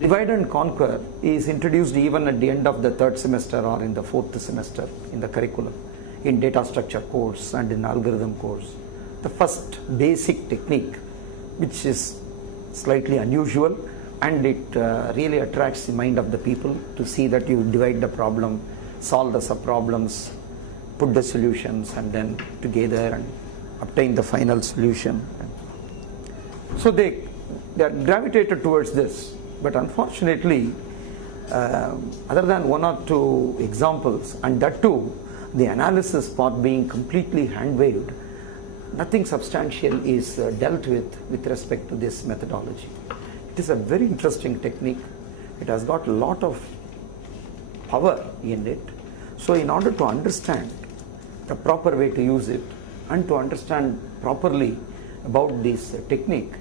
Divide and conquer is introduced even at the end of the third semester or in the fourth semester in the curriculum, in data structure course and in algorithm course. The first basic technique, which is slightly unusual, and it really attracts the mind of the people to see that you divide the problem, solve the sub-problems, put the solutions, and then together and obtain the final solution. So they are gravitated towards this. But unfortunately, other than one or two examples, and that too, the analysis part being completely hand-waved, nothing substantial is dealt with respect to this methodology. It is a very interesting technique. It has got a lot of power in it. So in order to understand the proper way to use it and to understand properly about this technique,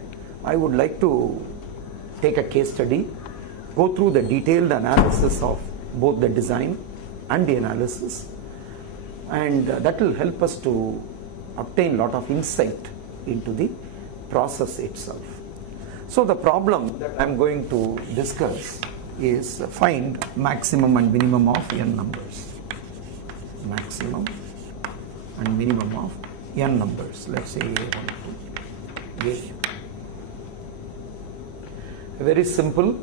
I would like to take a case study, go through the detailed analysis of both the design and the analysis, and that will help us to obtain a lot of insight into the process itself. So the problem that I am going to discuss is find maximum and minimum of n numbers. Maximum and minimum of n numbers. Let's say A1 to A. A very simple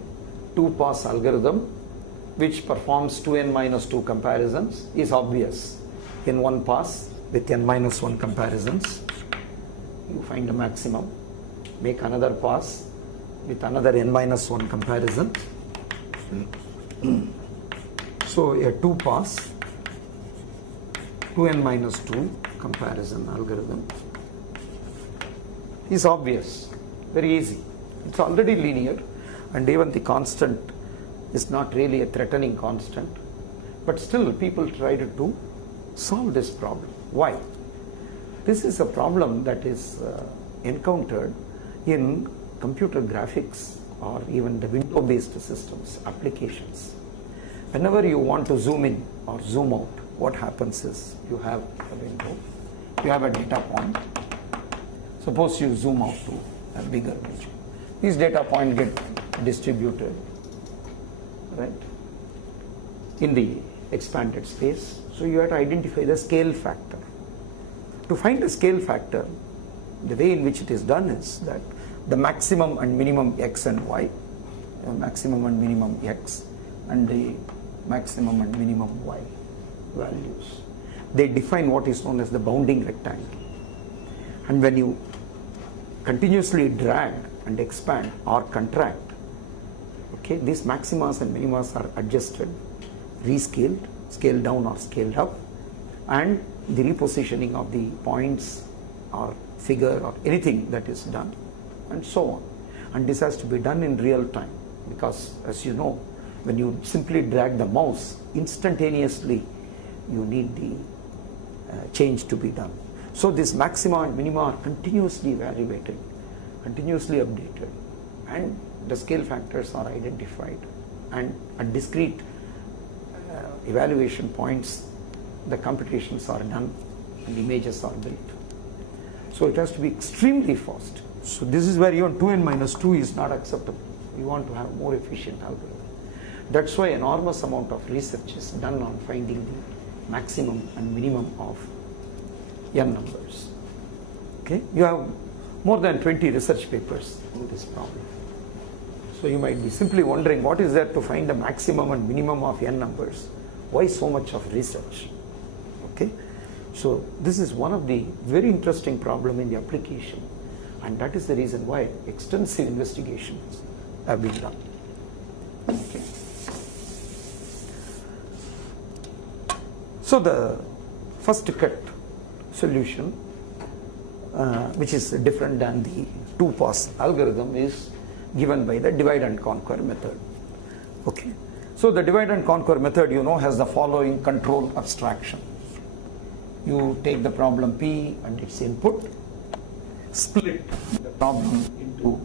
two-pass algorithm which performs 2n minus 2 comparisons is obvious. In one pass with n minus 1 comparisons, you find a maximum. Make another pass with another n minus 1 comparison. So a two-pass 2n minus 2 comparison algorithm is obvious, very easy. It's already linear, and even the constant is not really a threatening constant, but still people try to solve this problem. Why? This is a problem that is encountered in computer graphics or even the window-based systems, applications. Whenever you want to zoom in or zoom out, what happens is you have a window, you have a data point. Suppose you zoom out to a bigger region. These data points get distributed, right, in the expanded space. So you have to identify the scale factor. To find the scale factor, the way in which it is done is that the maximum and minimum x and y, maximum and minimum x, and the maximum and minimum y values, they define what is known as the bounding rectangle. And when you continuously drag and expand or contract, okay, these maximas and minimas are adjusted, rescaled, scaled down or scaled up, and the repositioning of the points or figure or anything that is done, and so on. And this has to be done in real time, because as you know, when you simply drag the mouse, instantaneously you need the change to be done. So this maxima and minima are continuously evaluated, continuously updated, and the scale factors are identified, and at discrete evaluation points the computations are done and images are built. So it has to be extremely fast. So this is where even 2n minus 2 is not acceptable. We want to have more efficient algorithm. That's why enormous amount of research is done on finding the maximum and minimum of n numbers. Okay, you have more than 20 research papers on this problem. So you might be simply wondering, what is there to find the maximum and minimum of n numbers? Why so much of research? Okay, so this is one of the very interesting problem in the application, and that is the reason why extensive investigations have been done. Okay. So the first cut solution, which is different than the two-pass algorithm, is given by the divide and conquer method. Okay. So the divide and conquer method, you know, has the following control abstraction. You take the problem P and its input, split the problem into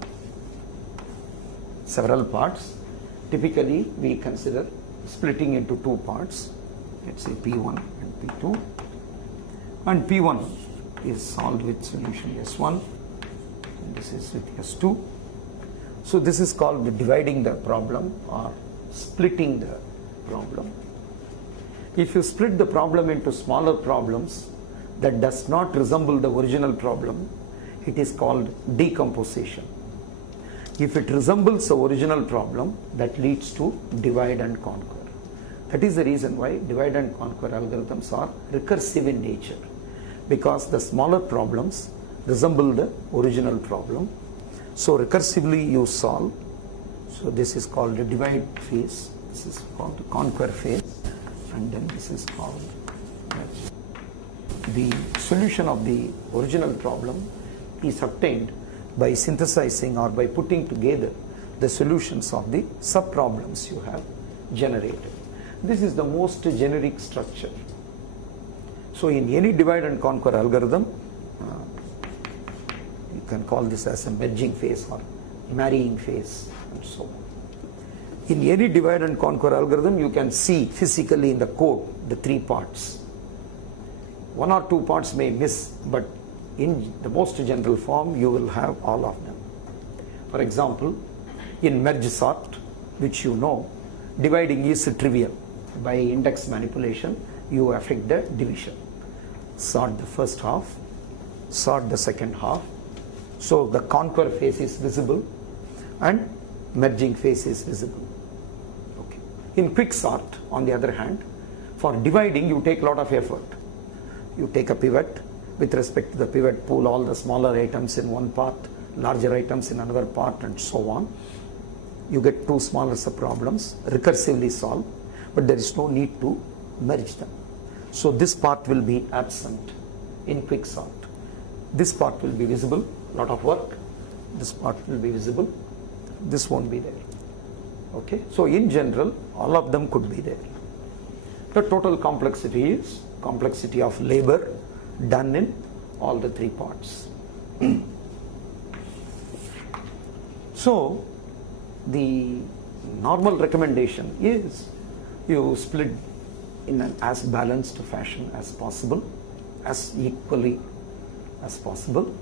several parts. Typically, we consider splitting into two parts. Let's say P1 and P2. And P1 is solved with solution S1, and this is with S2. So this is called dividing the problem or splitting the problem. If you split the problem into smaller problems that does not resemble the original problem, it is called decomposition. If it resembles the original problem, that leads to divide and conquer. That is the reason why divide and conquer algorithms are recursive in nature, because the smaller problems resemble the original problem. So recursively you solve. So this is called the divide phase, this is called the conquer phase, and then this is called merge. The solution of the original problem is obtained by synthesizing or by putting together the solutions of the sub-problems you have generated. This is the most generic structure. So in any divide and conquer algorithm, you can call this as a merging phase or marrying phase and so on. In any divide and conquer algorithm, you can see physically in the code the three parts. One or two parts may miss, but in the most general form you will have all of them. For example, in merge sort, which you know, dividing is trivial. By index manipulation you affect the division. Sort the first half, sort the second half. So the conquer phase is visible and merging phase is visible. Okay. In quick sort, on the other hand, for dividing you take a lot of effort. You take a pivot, with respect to the pivot, pull all the smaller items in one part, larger items in another part, and so on. You get two smaller subproblems, recursively solve, but there is no need to merge them. So this part will be absent in quick sort. This part will be visible, lot of work. This part will be visible, this won't be there. Okay, so in general all of them could be there. The total complexity is complexity of labor done in all the three parts. So the normal recommendation is you split in an as balanced fashion as possible, as equally as possible,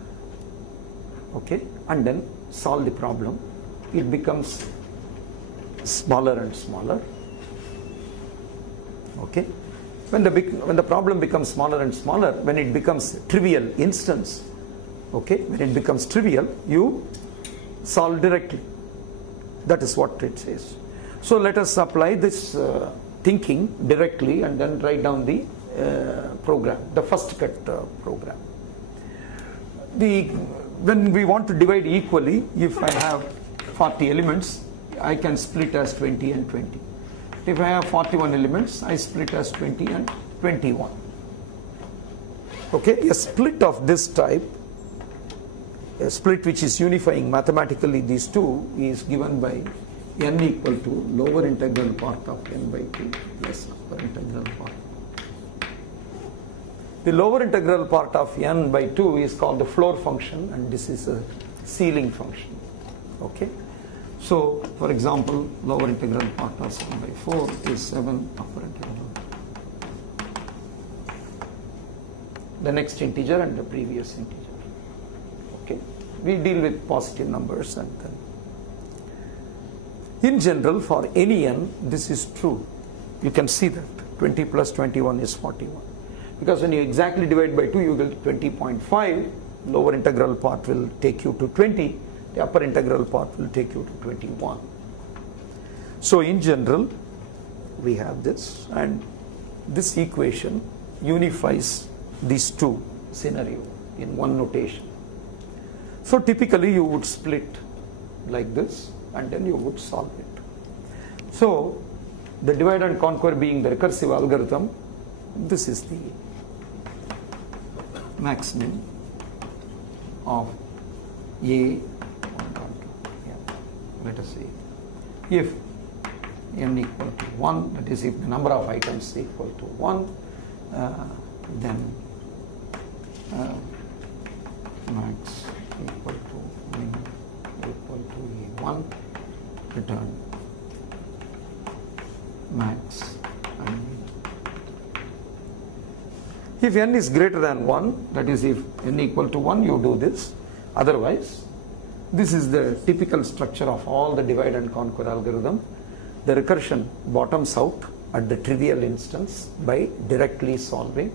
okay, and then solve the problem. It becomes smaller and smaller. Okay, when the problem becomes smaller and smaller, when it becomes trivial instance, okay, when it becomes trivial, you solve directly. That is what it says. So let us apply this thinking directly and then write down the program, the first cut program. When we want to divide equally, if I have 40 elements, I can split as 20 and 20. If I have 41 elements, I split as 20 and 21. Okay, a split of this type, a split which is unifying mathematically these two, is given by n equal to lower integral part of n by 2 plus upper integral part. The lower integral part of n by 2 is called the floor function, and this is a ceiling function. Okay, so for example, lower integral part of 7 by 4 is 7 upper integral. The next integer and the previous integer. Okay, we deal with positive numbers, and then in general for any n this is true. You can see that 20 plus 21 is 41, because when you exactly divide by 2 you get 20.5. Lower integral part will take you to 20, the upper integral part will take you to 21. So in general we have this, and this equation unifies these two scenarios in one notation. So typically you would split like this and then you would solve it. So the divide and conquer being the recursive algorithm, this is the maximum of A. Let us say if n equal to 1, that is if the number of items equal to 1, then max equal to min equal to A1, return max and min. If n is greater than 1, that is if n equal to 1, you do this. Otherwise This is the typical structure of all the divide and conquer algorithm. The recursion bottoms out at the trivial instance by directly solving.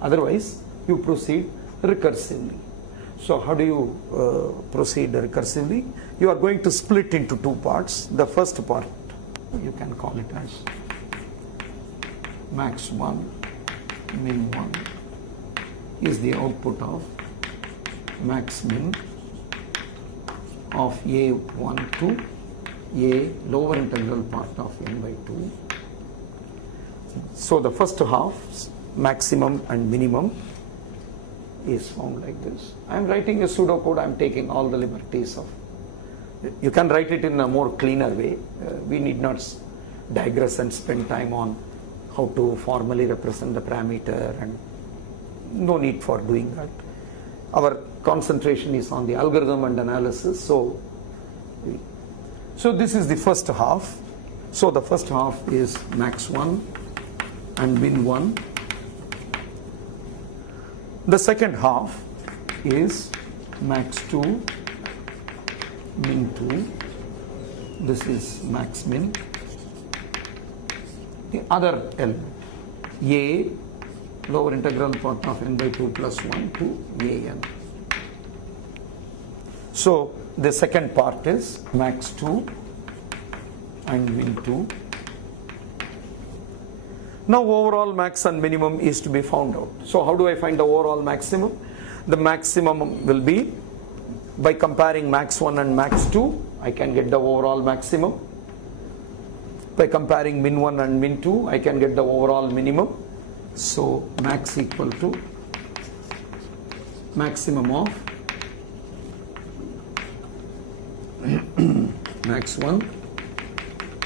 Otherwise, you proceed recursively. So how do you proceed recursively? You are going to split into two parts. The first part, you can call it as max 1, min 1 is the output of max min of a1 to a lower integral part of n by 2. So the first half, maximum and minimum, is found like this. I am writing a pseudocode. I am taking all the liberties of. You can write it in a more cleaner way. We need not digress and spend time on how to formally represent the parameter, and no need for doing that. Our concentration is on the algorithm and analysis. So this is the first half. So the first half is max 1 and min 1. The second half is max 2, min 2. This is max min. The other element, a lower integral part of n by 2 plus 1 to an. So the second part is max 2 and min 2. Now overall max and minimum is to be found out. So how do I find the overall maximum? The maximum will be by comparing max 1 and max 2. I can get the overall maximum. By comparing min 1 and min 2, I can get the overall minimum. So max equal to maximum of max 1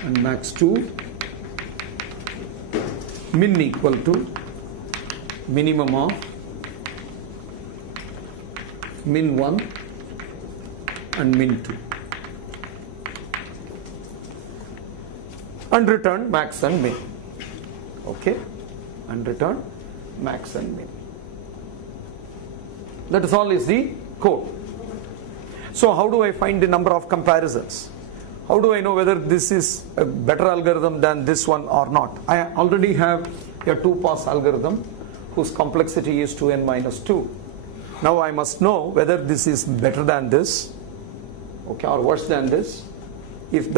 and max 2, min equal to minimum of min 1 and min 2, and return max and min. Okay, and return max and min. That is all is the code. So how do I find the number of comparisons? How do I know whether this is a better algorithm than this one or not? I already have a 2-pass algorithm whose complexity is 2n minus 2. Now I must know whether this is better than this, okay, or worse than this. If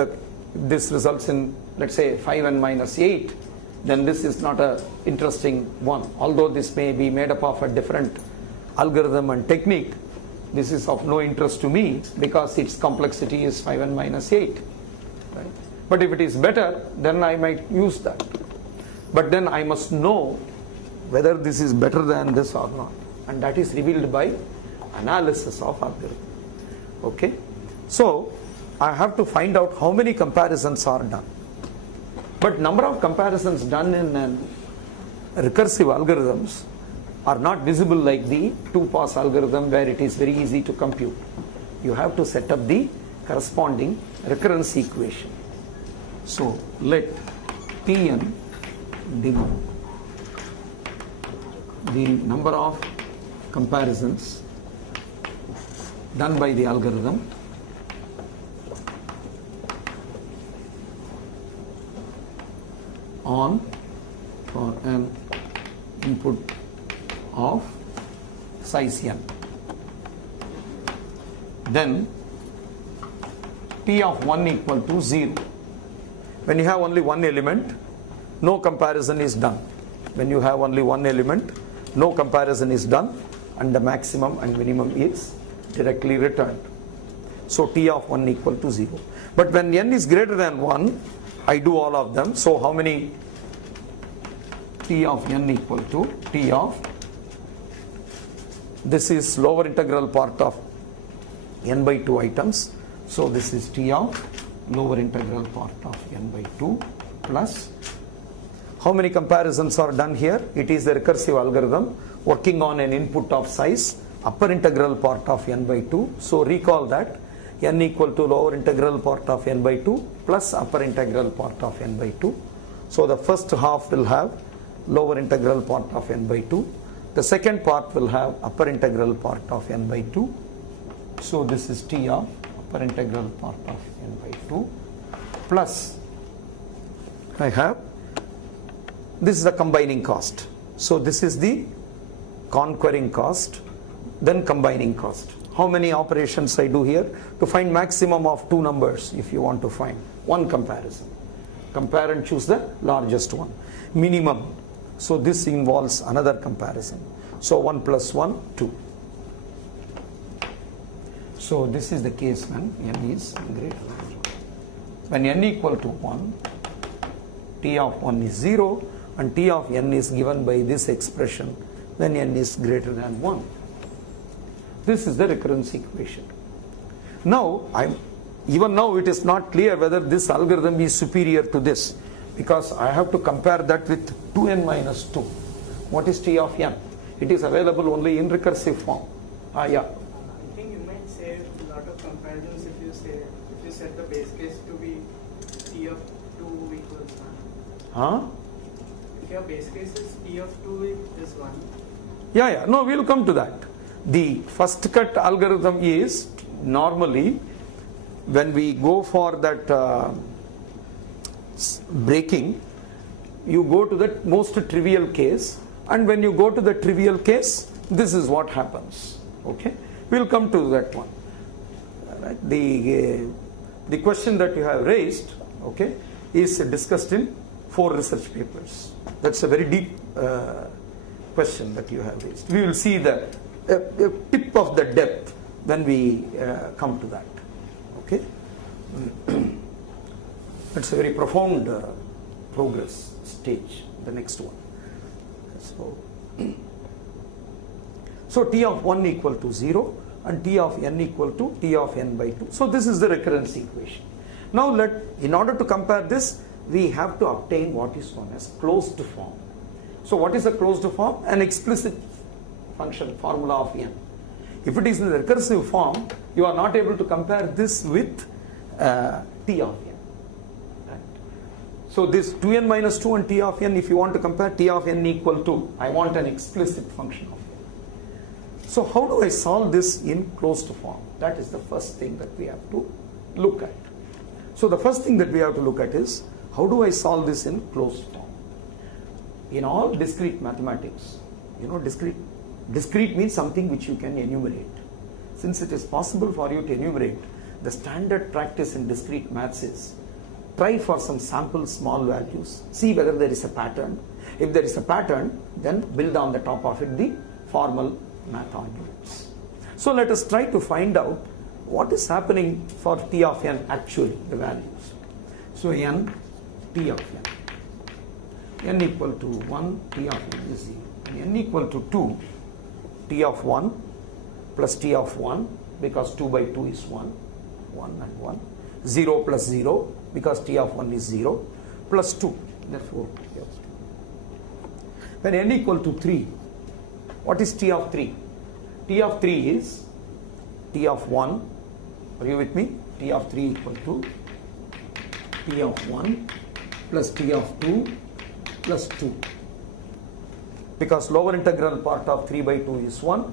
this results in, let's say, 5n minus 8, then this is not a interesting one. Although this may be made up of a different algorithm and technique, this is of no interest to me because its complexity is 5n minus 8. Right? But if it is better, then I might use that. But then I must know whether this is better than this or not. And that is revealed by analysis of algorithm. Okay? So I have to find out how many comparisons are done. But number of comparisons done in recursive algorithms are not visible like the 2-pass algorithm where it is very easy to compute. You have to set up the corresponding recurrence equation. So let Pn denote the number of comparisons done by the algorithm on for an input of size n. Then P of 1 equal to 0. When you have only one element, no comparison is done. When you have only one element, no comparison is done, and the maximum and minimum is directly returned. So T of 1 equal to 0. But when n is greater than 1, I do all of them. So how many? T of n equal to T of, this is lower integral part of n by 2 items. So this is T of lower integral part of n by 2 plus, how many comparisons are done here? It is a recursive algorithm working on an input of size upper integral part of n by 2. So recall that n equal to lower integral part of n by 2 plus upper integral part of n by 2. So the first half will have lower integral part of n by 2. The second part will have upper integral part of n by 2. So this is T of upper integral part of n by 2 plus I have, this is the combining cost. So this is the conquering cost, then combining cost. How many operations I do here? To find maximum of two numbers, if you want to find one comparison. Compare and choose the largest one. Minimum. So this involves another comparison. So 1 plus 1, 2. So this is the case when n is greater than 1. When n equal to 1, T of 1 is 0 and T of n is given by this expression when n is greater than 1. This is the recurrence equation. Now, even now it is not clear whether this algorithm is superior to this, because I have to compare that with 2n minus 2. What is T of n? It is available only in recursive form. Yeah. I think you might save a lot of comparisons if you set the base case to be T of 2 equals 1. If your base case is T of 2 is 1. Yeah. No, we'll come to that. The first cut algorithm is normally when we go for that breaking, you go to the most trivial case, and when you go to the trivial case, this is what happens. Okay, we'll come to that one. Right. The question that you have raised, okay, is discussed in 4 research papers. That's a very deep question that you have raised. We will see the tip of the depth when we come to that. Okay, that's a very profound progress stage, the next one. So T of 1 equal to 0 and T of n equal to T of n by 2. So this is the recurrence equation. Now in order to compare this, we have to obtain what is known as closed form. So what is a closed form? An explicit function formula of n. If it is in the recursive form, you are not able to compare this with T of n. Right? So this 2n minus 2 and T of n, if you want to compare T of n equal to, I want an explicit function of n. So how do I solve this in closed form? That is the first thing that we have to look at. So the first thing that we have to look at is, how do I solve this in closed form? In all discrete mathematics, discrete means something which you can enumerate. Since it is possible for you to enumerate, the standard practice in discrete maths is try for some sample small values, see whether there is a pattern. If there is a pattern, then build on the top of it the formal math arguments. So let us try to find out what is happening for T of n actually, the values. So n, T of n equal to 1, T of n is 0. N equal to 2, T of 1 plus T of 1, because 2 by 2 is 1, 1 and 1. 0 plus 0, because T of 1 is 0, plus 2, therefore T of 2. When n equal to 3, what is T of 3? T of 3 is T of 1, are you with me? T of 3 equal to T of 1 plus T of 2 plus 2. Because lower integral part of 3 by 2 is 1,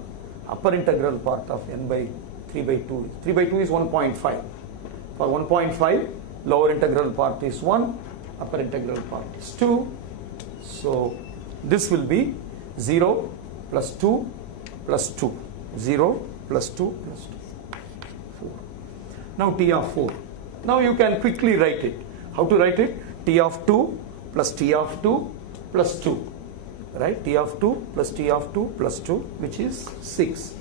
upper integral part of n by 3 by 2 is 1.5. For 1.5, lower integral part is 1, upper integral part is 2. So this will be 0 plus 2 plus 2. 0 plus 2 plus 2. 4. Now T of 4. Now you can quickly write it. How to write it? T of 2 plus T of 2 plus 2. Right? T of 2 plus T of 2 plus 2, which is 6.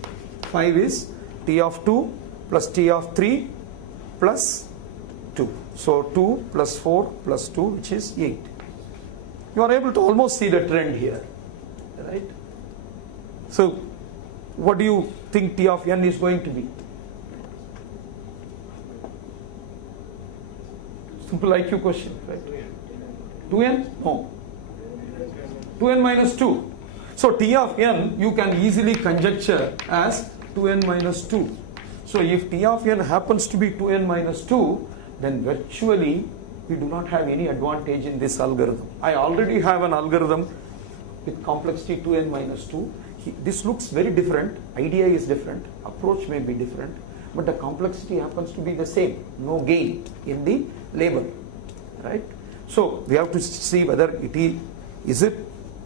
5 is T of 2 plus T of 3 plus 2. So 2 plus 4 plus 2, which is 8. You are able to almost see the trend here. Right? So what do you think T of n is going to be? Simple IQ question, right? 2n? No. 2n minus 2. So T of n you can easily conjecture as 2n minus 2. So if T of n happens to be 2n minus 2, then virtually we do not have any advantage in this algorithm. I already have an algorithm with complexity 2n minus 2. This looks very different. Idea is different. Approach may be different. but the complexity happens to be the same, no gain in the label, right? So we have to see whether it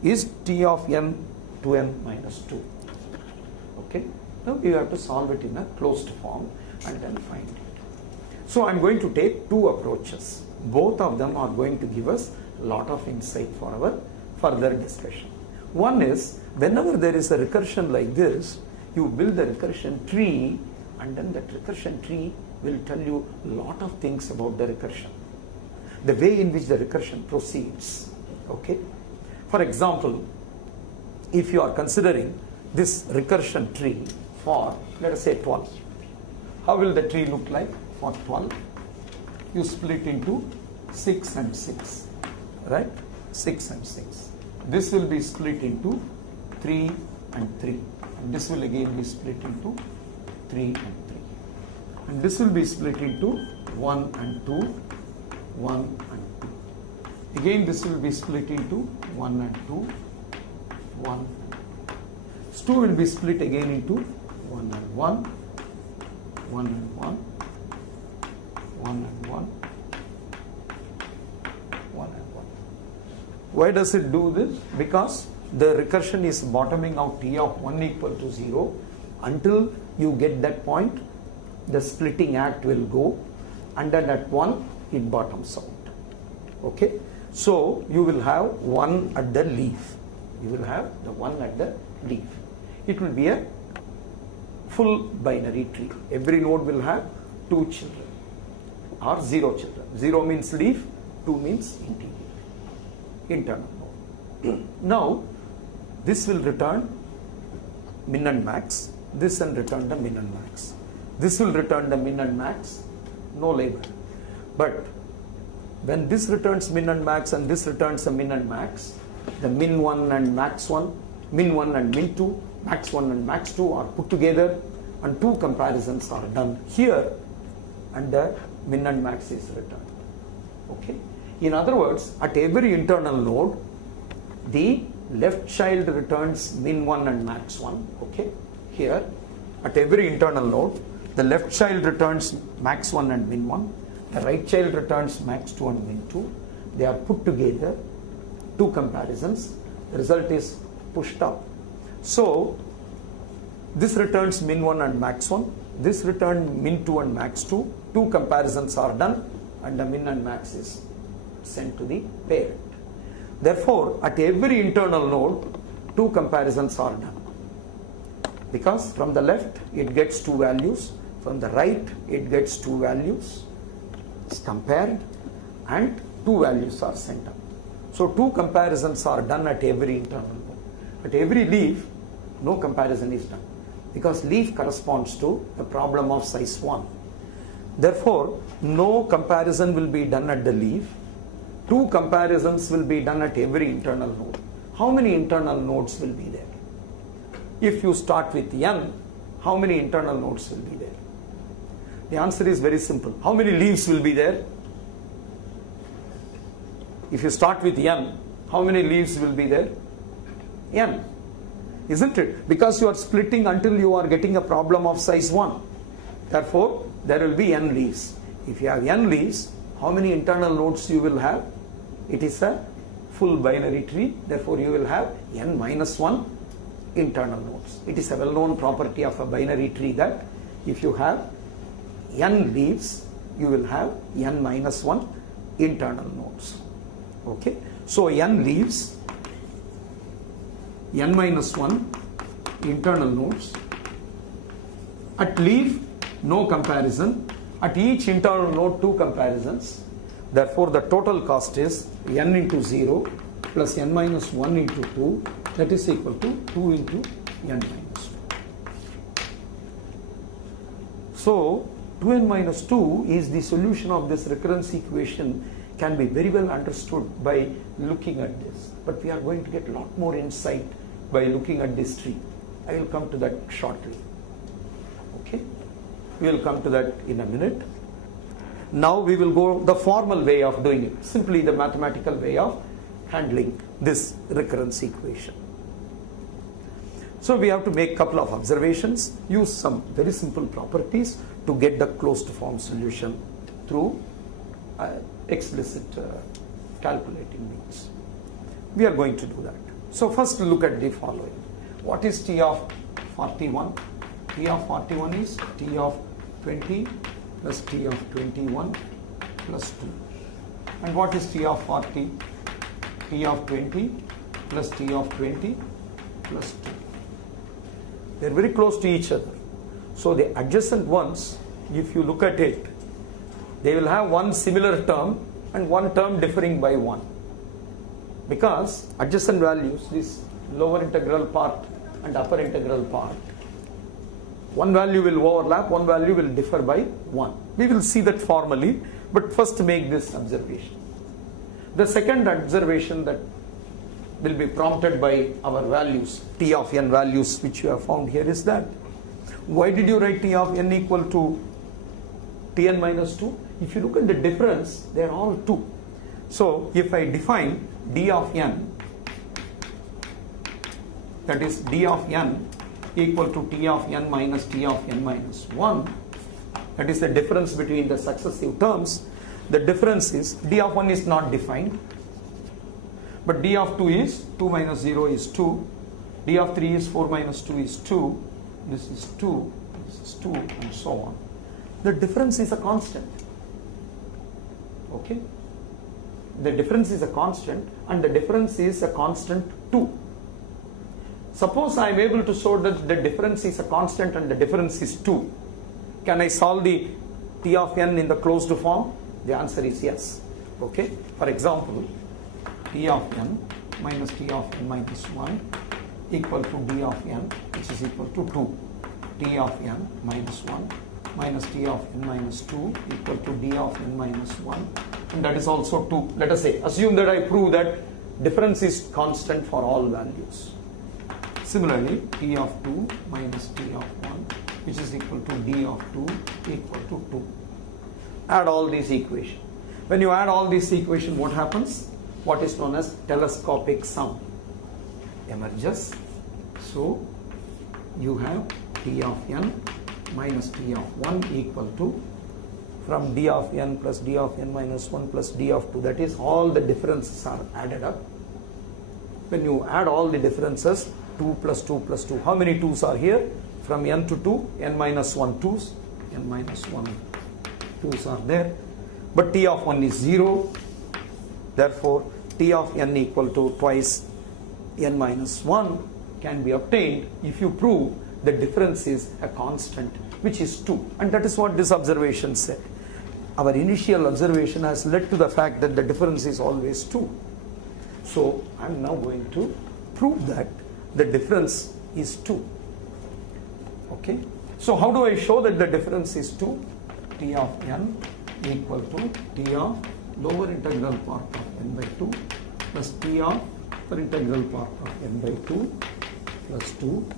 is T of n to n minus 2. Okay, now you have to solve it in a closed form and then find it. So I'm going to take two approaches. Both of them are going to give us a lot of insight for our further discussion. One is, whenever there is a recursion like this, you build the recursion tree, and then that recursion tree will tell you a lot of things about the recursion, the way in which the recursion proceeds. Okay, for example, if you are considering this recursion tree for, let us say, 12, how will the tree look like for 12? You split into 6 and 6, right? 6 and 6. This will be split into 3 and 3. And this will again be split into 3 and 3. And this will be split into 1 and 2, 1 and 2. Again this will be split into 1 and 2, 1 and 2. 2 will be split again into 1 and 1, 1 and 1, 1 and 1, 1 and 1. Why does it do this? Because the recursion is bottoming out T of 1 equal to 0. Until you get that point, the splitting act will go, and then at 1 it bottoms out. Okay, so you will have 1 at the leaf. You will have the 1 at the leaf. It will be a full binary tree. Every node will have 2 children or 0 children. 0 means leaf, 2 means internal node. Now this will return min and max. This will return the min and max. This will return the min and max, no label. But when this returns min and max and this returns the min and max, the min 1 and max 1, min 1 and min 2, max 1 and max 2 are put together, and 2 comparisons are done here, and the min and max is returned. Okay. In other words, at every internal node, the left child returns min 1 and max 1. Okay. Here, at every internal node, the left child returns max 1 and min 1. The right child returns max 2 and min 2. They are put together, 2 comparisons. The result is pushed up. So this returns min 1 and max 1. This returns min 2 and max 2. 2 comparisons are done, and the min and max is sent to the parent. Therefore, at every internal node, 2 comparisons are done. Because from the left it gets 2 values, from the right it gets 2 values. It's compared, and 2 values are sent up. So 2 comparisons are done at every internal node. At every leaf, no comparison is done, because leaf corresponds to the problem of size 1. Therefore, no comparison will be done at the leaf. 2 comparisons will be done at every internal node. How many internal nodes will be there? If you start with n, how many internal nodes will be there? The answer is very simple. How many leaves will be there? If you start with n, how many leaves will be there? N. Isn't it? Because you are splitting until you are getting a problem of size 1. Therefore, there will be n leaves. If you have n leaves, how many internal nodes you will have? It is a full binary tree. Therefore, you will have n minus 1 internal nodes. It is a well-known property of a binary tree that if you have n leaves, you will have n minus 1 internal nodes. Okay. So n leaves, n minus 1 internal nodes. At leaf, no comparison. At each internal node, 2 comparisons. Therefore, the total cost is n into 0 plus n minus 1 into 2, that is equal to 2 into n minus 2. So 2n minus 2 is the solution of this recurrence equation, can be very well understood by looking at this. But we are going to get a lot more insight by looking at this tree. I will come to that shortly. Okay, we will come to that in a minute. Now we will go the formal way of doing it, simply the mathematical way of handling this recurrence equation. So we have to make a couple of observations, use some very simple properties to to get the closed form solution through explicit calculating means. We are going to do that. So first look at the following. What is T of 41? T of 41 is T of 20 plus T of 21 plus 2. And what is T of 40? T of 20 plus T of 20 plus 2. They are very close to each other. So the adjacent ones, if you look at it, they will have one similar term and one term differing by 1. Because adjacent values, this lower integral part and upper integral part, one value will overlap, one value will differ by 1. We will see that formally, but first make this observation. The second observation that will be prompted by our values, T of n values which you have found here, is that why did you write T of n equal to Tn minus 2? If you look at the difference, they are all 2. So if I define D of n, that is D of n equal to T of n minus T of n minus 1, that is the difference between the successive terms. The difference is D of 1 is not defined, but D of 2 is 2 minus 0 is 2, D of 3 is 4 minus 2 is 2, this is 2, this is 2, and so on. The difference is a constant. Okay? The difference is a constant, and the difference is a constant 2. Suppose I am able to show that the difference is a constant and the difference is 2. Can I solve the T of n in the closed form? The answer is yes. Okay? For example, T of n minus T of n minus 1 equal to D of n, which is equal to 2. T of n minus 1 minus T of n minus 2 equal to D of n minus 1, and that is also 2. Let us say, assume that I prove that difference is constant for all values. Similarly, T of 2 minus T of 1, which is equal to D of 2 equal to 2. Add all these equations. When you add all these equations, what happens? What is known as telescopic sum emerges. So you have T of n minus T of 1 equal to, from D of n plus D of n minus 1 plus D of 2, that is all the differences are added up. When you add all the differences, 2 plus 2 plus 2, how many 2's are here? From n to 2, n minus 1 2's, n minus 1 2's are there. But T of 1 is 0. Therefore, T of n equal to twice n minus 1 can be obtained if you prove the difference is a constant, which is 2. And that is what this observation said. Our initial observation has led to the fact that the difference is always 2. So I am now going to prove that the difference is 2. Okay. So how do I show that the difference is 2? T of n equal to T of lower integral part of n by 2 plus T of upper integral part of n by 2 plus 2.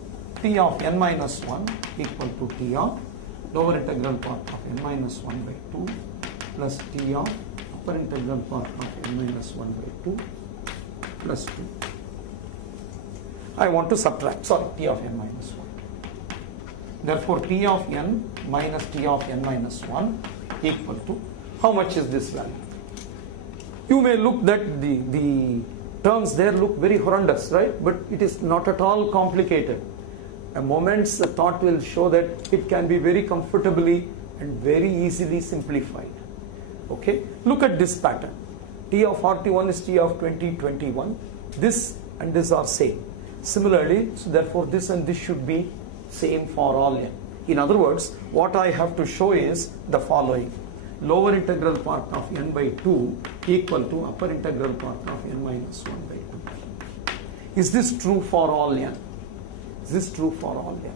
T of n minus 1 equal to T of lower integral part of n minus 1 by 2 plus T of upper integral part of n minus 1 by 2 plus 2. I want to subtract, sorry, T of n minus 1. Therefore, T of n minus T of n minus 1 equal to, how much is this value? You may look that the terms there look very horrendous, right? But it is not at all complicated. A moment's thought will show that it can be very comfortably and very easily simplified. Okay? Look at this pattern. T of 41 is T of 20, 21. This and this are same. Similarly, so therefore this and this should be same for all n. In other words, what I have to show is the following. Lower integral part of n by 2 equal to upper integral part of n minus 1 by 2. Is this true for all n? Is this true for all n?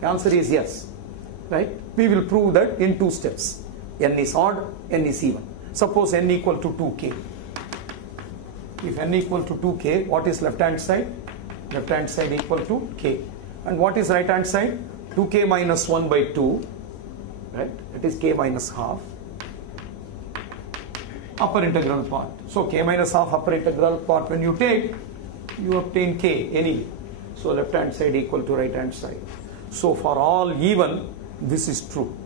The answer is yes. Right? We will prove that in 2 steps. N is odd, n is even. Suppose n equal to 2k. If n equal to 2k, what is left hand side? Left hand side equal to k. And what is right hand side? 2k minus 1 by 2. Right? That is k minus half. Upper integral part. So k minus half upper integral part, when you take, you obtain k anyway. So left hand side equal to right hand side. So for all even, this is true.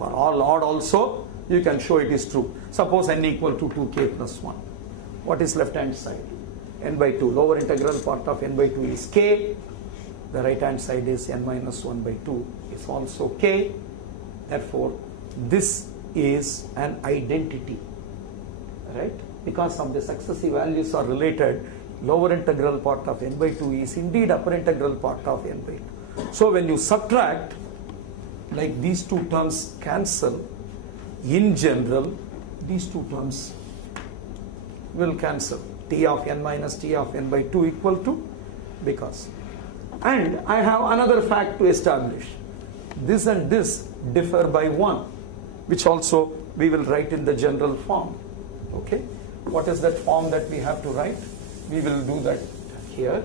For all odd also, you can show it is true. Suppose n equal to 2k plus 1. What is left hand side? N by 2. Lower integral part of n by 2 is k. The right hand side is n minus 1 by 2 is also k. Therefore, this is an identity, right? Because of the successive values are related, lower integral part of n by 2 is indeed upper integral part of n by 2. So when you subtract, like these two terms cancel, in general, these two terms will cancel. T of n minus T of n by 2 equal to, because. And I have another fact to establish. This and this differ by 1, which also we will write in the general form. Okay? What is that form that we have to write? We will do that here.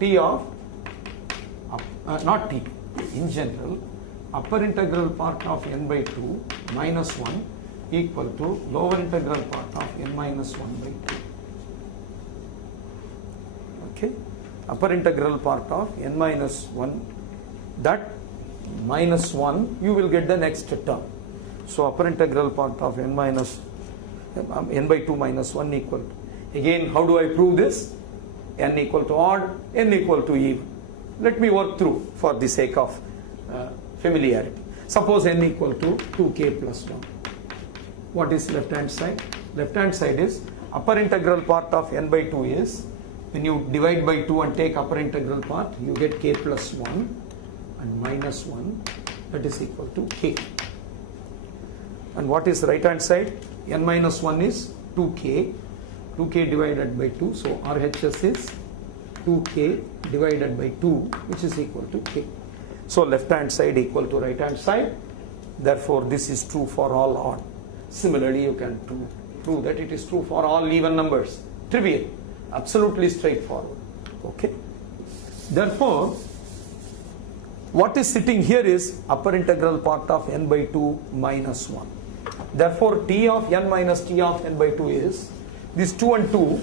T of, not T, in general, upper integral part of n by 2 minus 1 equal to lower integral part of n minus 1 by 2. Okay? Upper integral part of n minus 1, that minus 1, you will get the next term. So upper integral part of n minus n by 2 minus 1 equal to, again, how do I prove this? N equal to odd, n equal to even. Let me work through for the sake of familiarity. Suppose n equal to 2k plus 1. What is left hand side? Left hand side is upper integral part of n by 2 is, when you divide by 2 and take upper integral part, you get k plus 1 and minus 1, that is equal to k. And what is right hand side? N minus 1 is 2k, 2k divided by 2, so RHS is 2k divided by 2, which is equal to k. So left hand side equal to right hand side, therefore this is true for all odd. Similarly, you can prove that it is true for all even numbers. Trivial, absolutely straightforward. Okay? Therefore, what is sitting here is upper integral part of n by 2 minus 1. Therefore, T of n minus T of n by 2 is, this 2 and 2,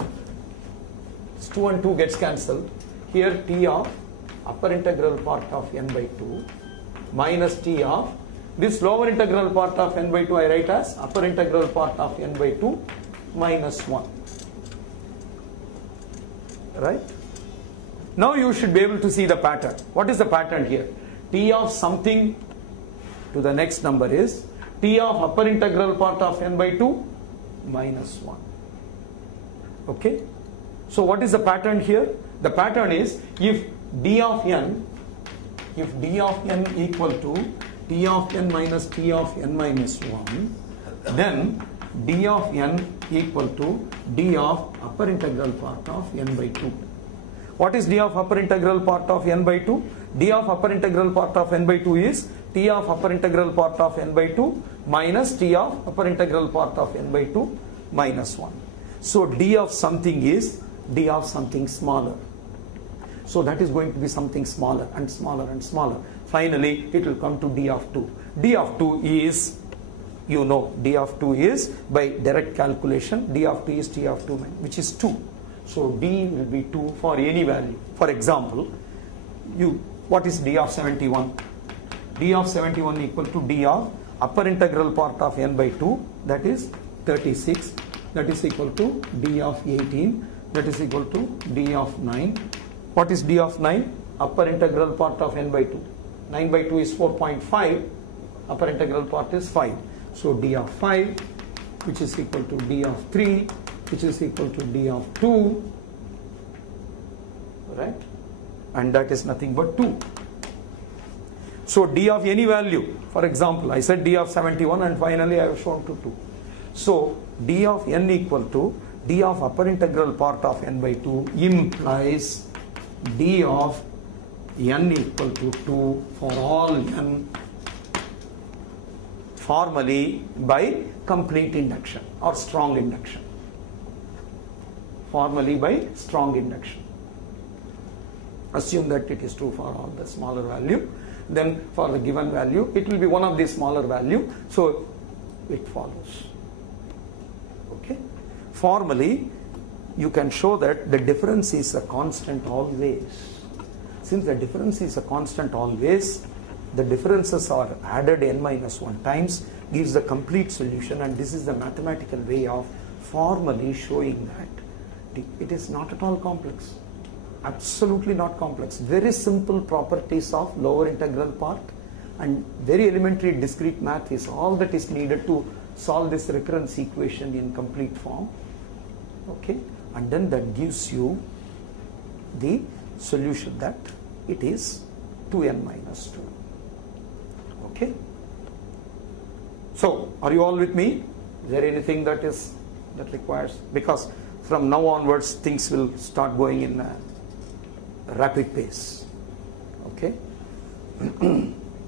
this 2 and 2 gets cancelled. Here T of upper integral part of n by 2 minus T of, this lower integral part of n by 2 I write as upper integral part of n by 2 minus 1. Right? Now you should be able to see the pattern. What is the pattern here? T of something to the next number is T of upper integral part of n by 2 minus 1. Okay? So what is the pattern here? The pattern is, if d of n equal to T of n minus T of n minus 1, then d of n equal to d of upper integral part of n by 2. What is d of upper integral part of n by 2? D of upper integral part of n by 2 is T of upper integral part of n by 2 minus T of upper integral part of n by 2 minus 1. So d of something is d of something smaller. So that is going to be something smaller and smaller and smaller. Finally, it will come to d of 2. D of 2 is, you know, d of 2 is, by direct calculation, d of 2 is T of 2, which is 2. So d will be 2 for any value. For example, what is d of 71? D of 71 equal to d of upper integral part of n by 2, that is 36, that is equal to d of 18, that is equal to d of 9. What is d of 9? Upper integral part of n by 2. 9 by 2 is 4.5, upper integral part is 5. So d of 5, which is equal to d of 3, which is equal to d of 2, right? And that is nothing but 2. So d of any value, for example, I said d of 71 and finally I have shown to 2. So d of n equal to d of upper integral part of n by 2 implies d of n equal to 2 for all n, formally by complete induction or strong induction. Formally by strong induction. Assume that it is true for all the smaller value. Then for the given value, it will be one of the smaller value. So it follows. Okay. Formally, you can show that the difference is a constant always. Since the difference is a constant always, the differences are added n minus 1 times, gives the complete solution, and this is the mathematical way of formally showing that it is not at all complex. Absolutely not complex. Very simple properties of lower integral part, and very elementary discrete math is all that is needed to solve this recurrence equation in complete form. Okay, and then that gives you the solution that it is 2n minus 2. Okay, so are you all with me? Is there anything that requires, because from now onwards things will start going in a rapid pace. Okay,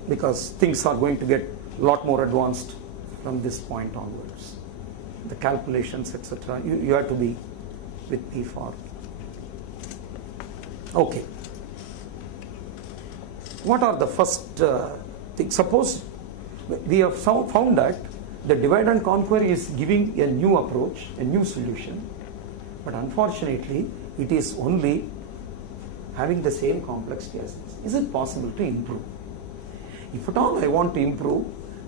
because things are going to get a lot more advanced from this point onwards. The calculations, etc. You have to be with me for. Okay. What are the first things? Suppose we have found that the divide and conquer is giving a new approach, a new solution, but unfortunately it is only having the same complexity as this. Is it possible to improve? If at all I want to improve,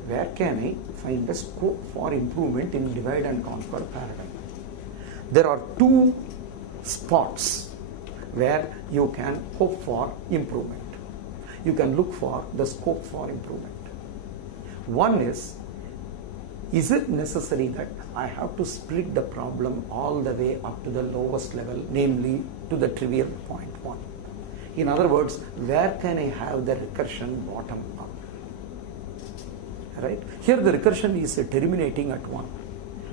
where can I find the scope for improvement in divide and conquer paradigm? There are two spots where you can hope for improvement. You can look for the scope for improvement. One is it necessary that I have to split the problem all the way up to the lowest level, namely to the trivial point 1? In other words, where can I have the recursion bottom up? Right? Here the recursion is terminating at 1.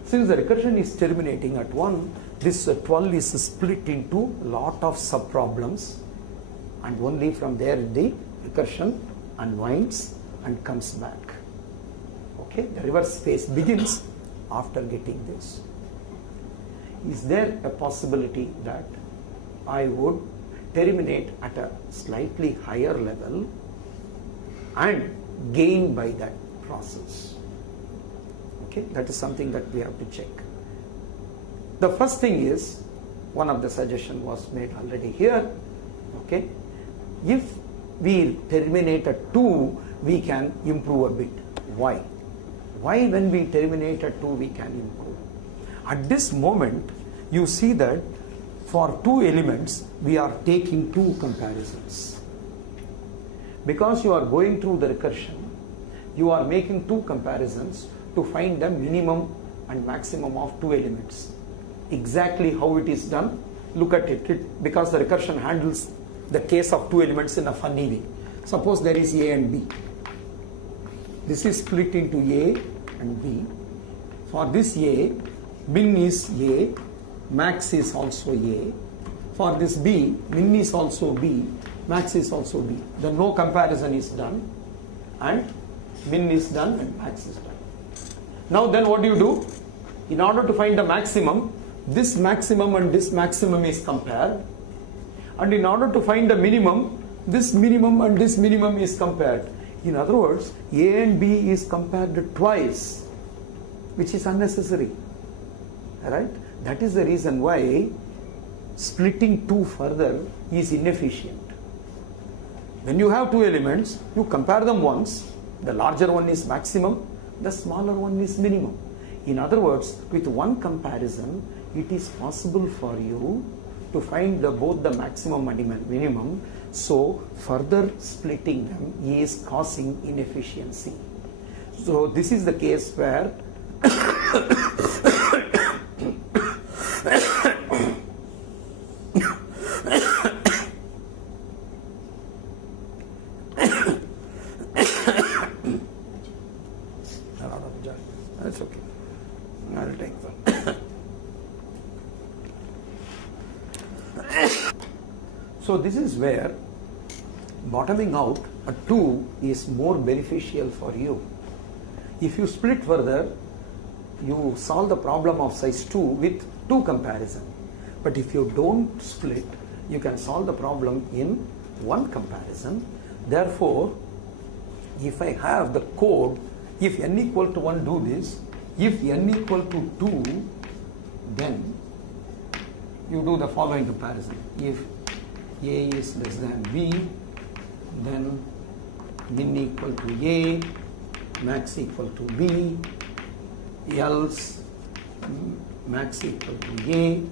Since the recursion is terminating at 1, this 12 is split into lot of subproblems, and only from there the recursion unwinds and comes back. Okay, the reverse phase begins after getting this. Is there a possibility that I would terminate at a slightly higher level and gain by that process? Okay, that is something that we have to check. The first thing is, one of the suggestions was made already here. Okay, if we terminate at 2, we can improve a bit. Why? Why when we terminate at 2 we can improve? At this moment, you see that for 2 elements, we are taking 2 comparisons. Because you are going through the recursion, you are making 2 comparisons to find the minimum and maximum of 2 elements. Exactly how it is done, look at it, because the recursion handles the case of 2 elements in a funny way. Suppose there is A and B. This is split into A and B. For this A, min is A, max is also A. For this B, min is also B, max is also B. Then no comparison is done, and min is done and max is done. Now then what do? In order to find the maximum, this maximum and this maximum is compared, and in order to find the minimum, this minimum and this minimum is compared. In other words, A and B is compared twice, which is unnecessary. Right? That is the reason why splitting 2 further is inefficient. When you have 2 elements, you compare them once. The larger one is maximum, the smaller one is minimum. In other words, with one comparison, it is possible for you to find both the maximum and minimum. So further splitting them is causing inefficiency. So this is the case where that's okay. I'll take that. So this is where bottoming out at 2 is more beneficial for you. If you split further, you solve the problem of size 2 with 2 comparison. But if you don't split, you can solve the problem in 1 comparison. Therefore, if I have the code, if n equal to 1, do this. If n equal to 2, then you do the following comparison. If A is less than B, then min equal to A, max equal to B, else max equal to A,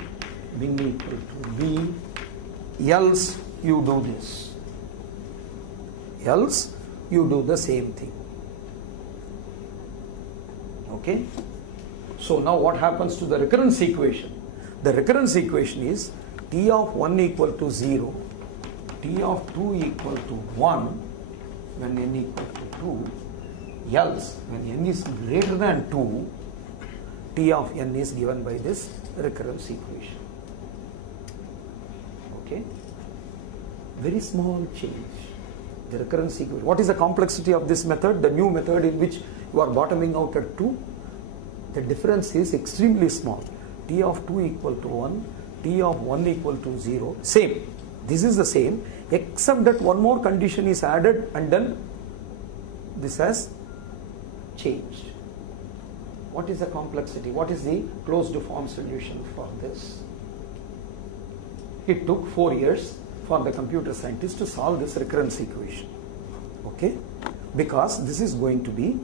min equal to B, else you do this. Else you do the same thing. Okay? So now what happens to the recurrence equation? The recurrence equation is T of 1 equal to 0, T of 2 equal to 1 when n equal to 2, else when n is greater than 2, T of n is given by this recurrence equation. Okay? Very small change. The recurrence equation. What is the complexity of this method? The new method in which you are bottoming out at 2. The difference is extremely small. T of 2 equal to 1, T of 1 equal to 0. Same. This is the same, except that one more condition is added and then this has changed. What is the complexity? What is the closed form solution for this? It took 4 years for the computer scientists to solve this recurrence equation. Okay? Because this is going to be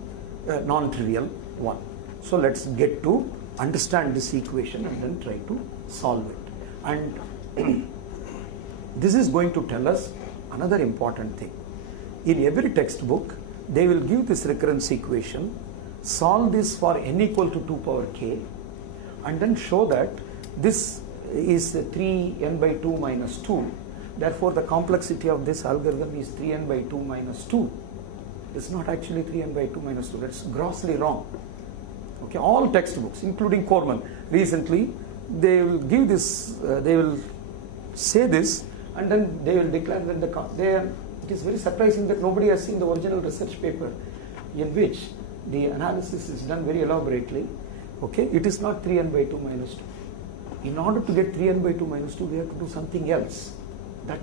a non-trivial one. So let's get to understand this equation and then try to solve it. And this is going to tell us another important thing. In every textbook, they will give this recurrence equation, solve this for n equal to 2 power k, and then show that this is 3n by 2 minus 2. Therefore, the complexity of this algorithm is 3n by 2 minus 2. It's not actually 3n by 2 minus 2. That's grossly wrong. Okay, all textbooks, including Corman, recently, they will give this, they will say this, and then they will declare that it is very surprising that nobody has seen the original research paper in which the analysis is done very elaborately. Okay, it is not 3n by 2 minus 2. In order to get 3n by 2 minus 2, we have to do something else that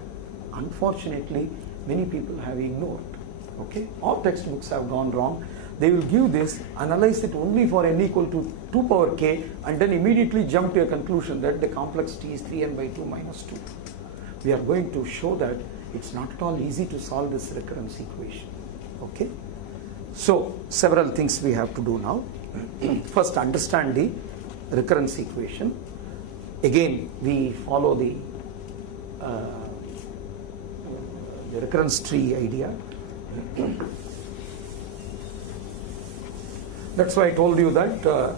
unfortunately many people have ignored. Okay, all textbooks have gone wrong. They will give this, analyze it only for n equal to 2 power k, and then immediately jump to a conclusion that the complexity is 3n by 2 minus 2. We are going to show that it's not at all easy to solve this recurrence equation. Okay? So, several things we have to do now. First, understand the recurrence equation. Again, we follow the recurrence tree idea. That's why I told you that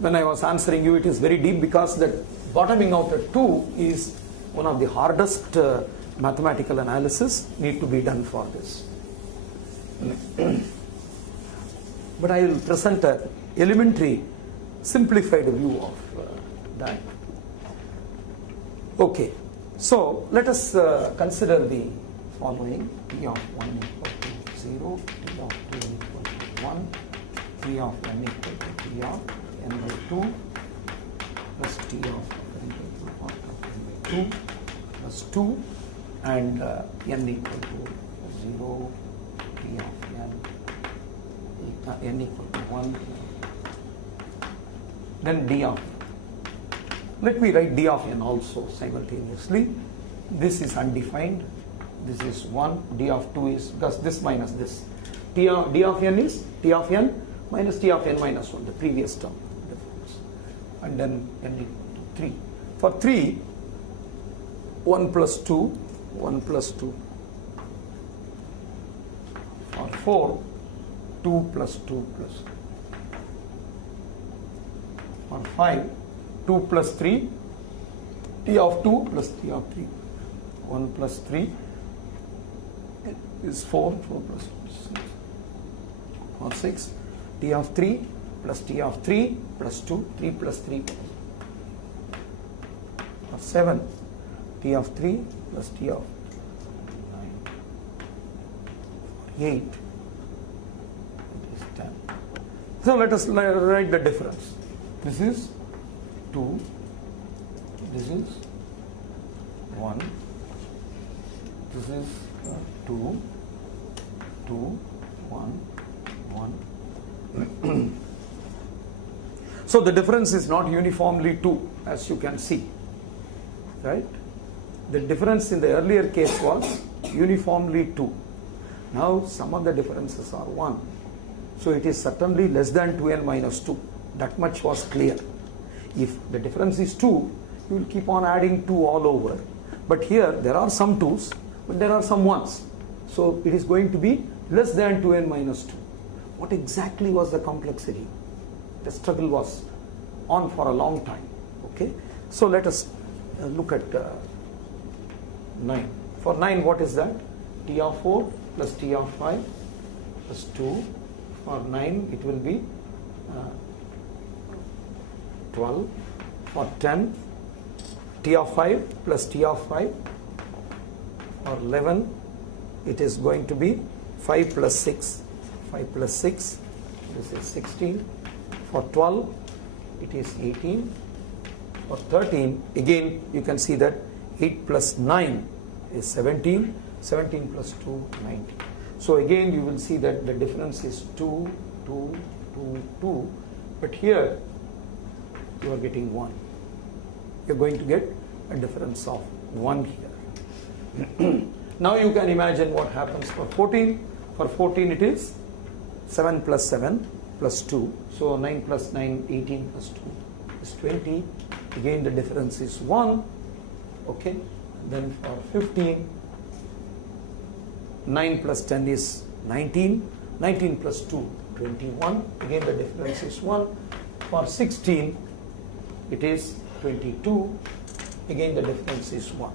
when I was answering you, it is very deep, because that bottoming out at 2 is one of the hardest mathematical analysis need to be done for this. But I will present an elementary simplified view of that. Okay, so let us consider the following: T of 1 equal to 0, T of 2 equal to 1, T of n equal to T of n by 2 plus T of n by 2 plus 2, and n equal to 0, T of n equal to 1, then D of, let me write D of n also simultaneously. This is undefined, this is 1, D of 2 is, because this minus this, D of n is T of n minus T of n minus 1, the previous term, and then n equal to 3. For 3, 1 plus 2, 1 plus 2. For 4, 2 plus 2 plus. For 5, 2 plus 3, T of 2 plus T of 3. 1 plus 3 is 4, 4 plus 2 is 6. For 6, T of 3 plus T of 3 plus 2, 3 plus 3. For 7, T of 3 plus T of 9. For 8, it is 10. So let us write the difference. This is 2, this is 1, this is 2, 2, 1, 1. So the difference is not uniformly 2, as you can see, right? The difference in the earlier case was uniformly 2. Now some of the differences are 1. So it is certainly less than 2n minus 2. That much was clear. If the difference is 2, you will keep on adding 2 all over. But here there are some 2's, but there are some 1's. So it is going to be less than 2n minus 2. What exactly was the complexity? The struggle was on for a long time. Okay. So let us look at 9. For 9, what is that? T of 4 plus T of 5 plus 2. For 9, it will be 12. For 10, T of 5 plus T of 5. For 11, it is going to be 5 plus 6. 5 plus 6, this is 16. For 12, it is 18. For 13, again you can see that 8 plus 9 is 17. 17 plus 2, 19. So again you will see that the difference is 2, 2, 2, 2. But here you are getting 1. You are going to get a difference of 1 here. Now you can imagine what happens for 14. For 14 it is 7 plus 7 plus 2. So 9 plus 9, 18 plus 2 is 20. Again the difference is 1. Okay. Then for 15, 9 plus 10 is 19. 19 plus 2, 21. Again the difference is 1. For 16, it is 22. Again the difference is 1.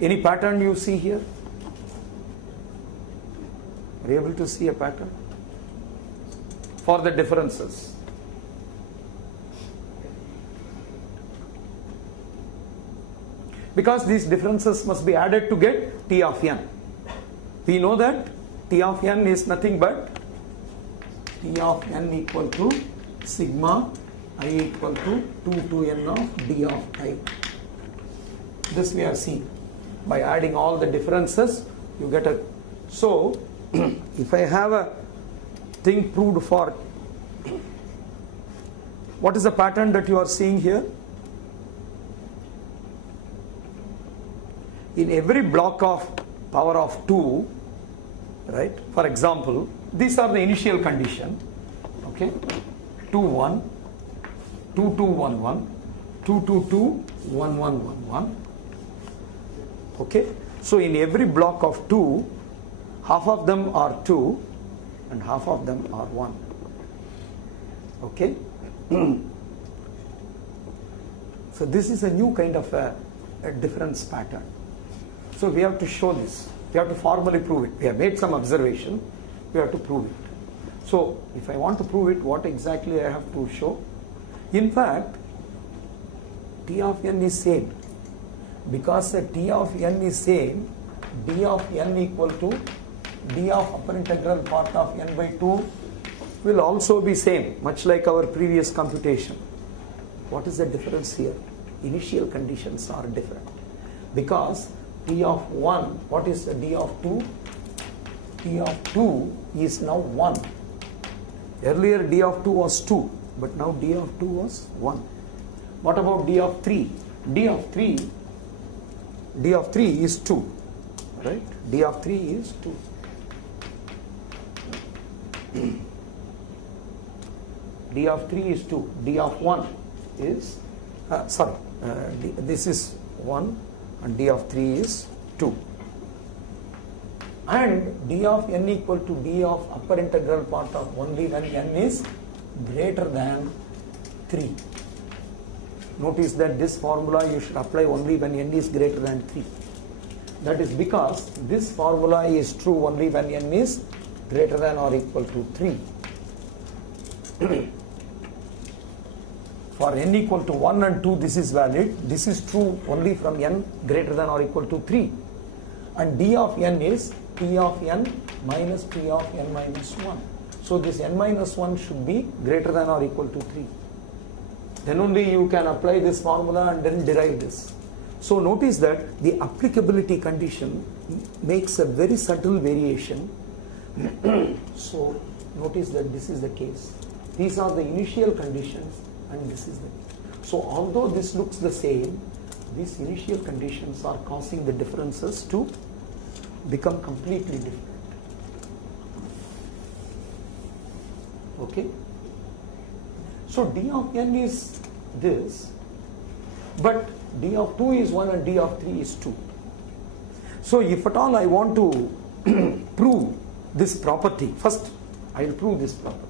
Any pattern you see here? Are you able to see a pattern? For the differences. Because these differences must be added to get T of n. We know that T of n is nothing but T of n equal to sigma I equal to 2 to n of d of I. This we have seen. By adding all the differences, you get a... So, if I have a thing proved for... What is the pattern that you are seeing here? In every block of power of 2, right? For example, these are the initial condition. Okay? 2, 1, 2, 2, 1, 1, 2, 2, 2, 1, 1, 1, 1. Okay? So in every block of 2, half of them are 2 and half of them are 1. Okay? So this is a new kind of a difference pattern. So we have to show this. We have to formally prove it. We have made some observation. We have to prove it. So if I want to prove it, what exactly I have to show? In fact, T of n is same. Because the T of n is same, d of n equal to d of upper integral part of n by 2 will also be same, much like our previous computation. What is the difference here? Initial conditions are different. Because d of 1, what is the d of 2? D of 2 is now 1. Earlier d of 2 was 2, but now d of 2 was 1. What about d of 3? D of 3 is 2, right? D of 3 is 2. D of 3 is 2. D of 1 is, this is 1 and d of 3 is 2. And d of n equal to d of upper integral part of only when n is greater than 3. Notice that this formula you should apply only when n is greater than 3. That is because this formula is true only when n is greater than or equal to 3. For n equal to 1 and 2, this is valid. This is true only from n greater than or equal to 3. And d of n is t of n minus t of n minus 1. So this n minus 1 should be greater than or equal to 3. Then only you can apply this formula and then derive this. So notice that the applicability condition makes a very subtle variation. So notice that this is the case. These are the initial conditions and this is the... So although this looks the same, these initial conditions are causing the differences to become completely different. Okay. So D of n is this, but D of 2 is 1 and D of 3 is 2. So if at all I want to prove this property, first I will prove this property.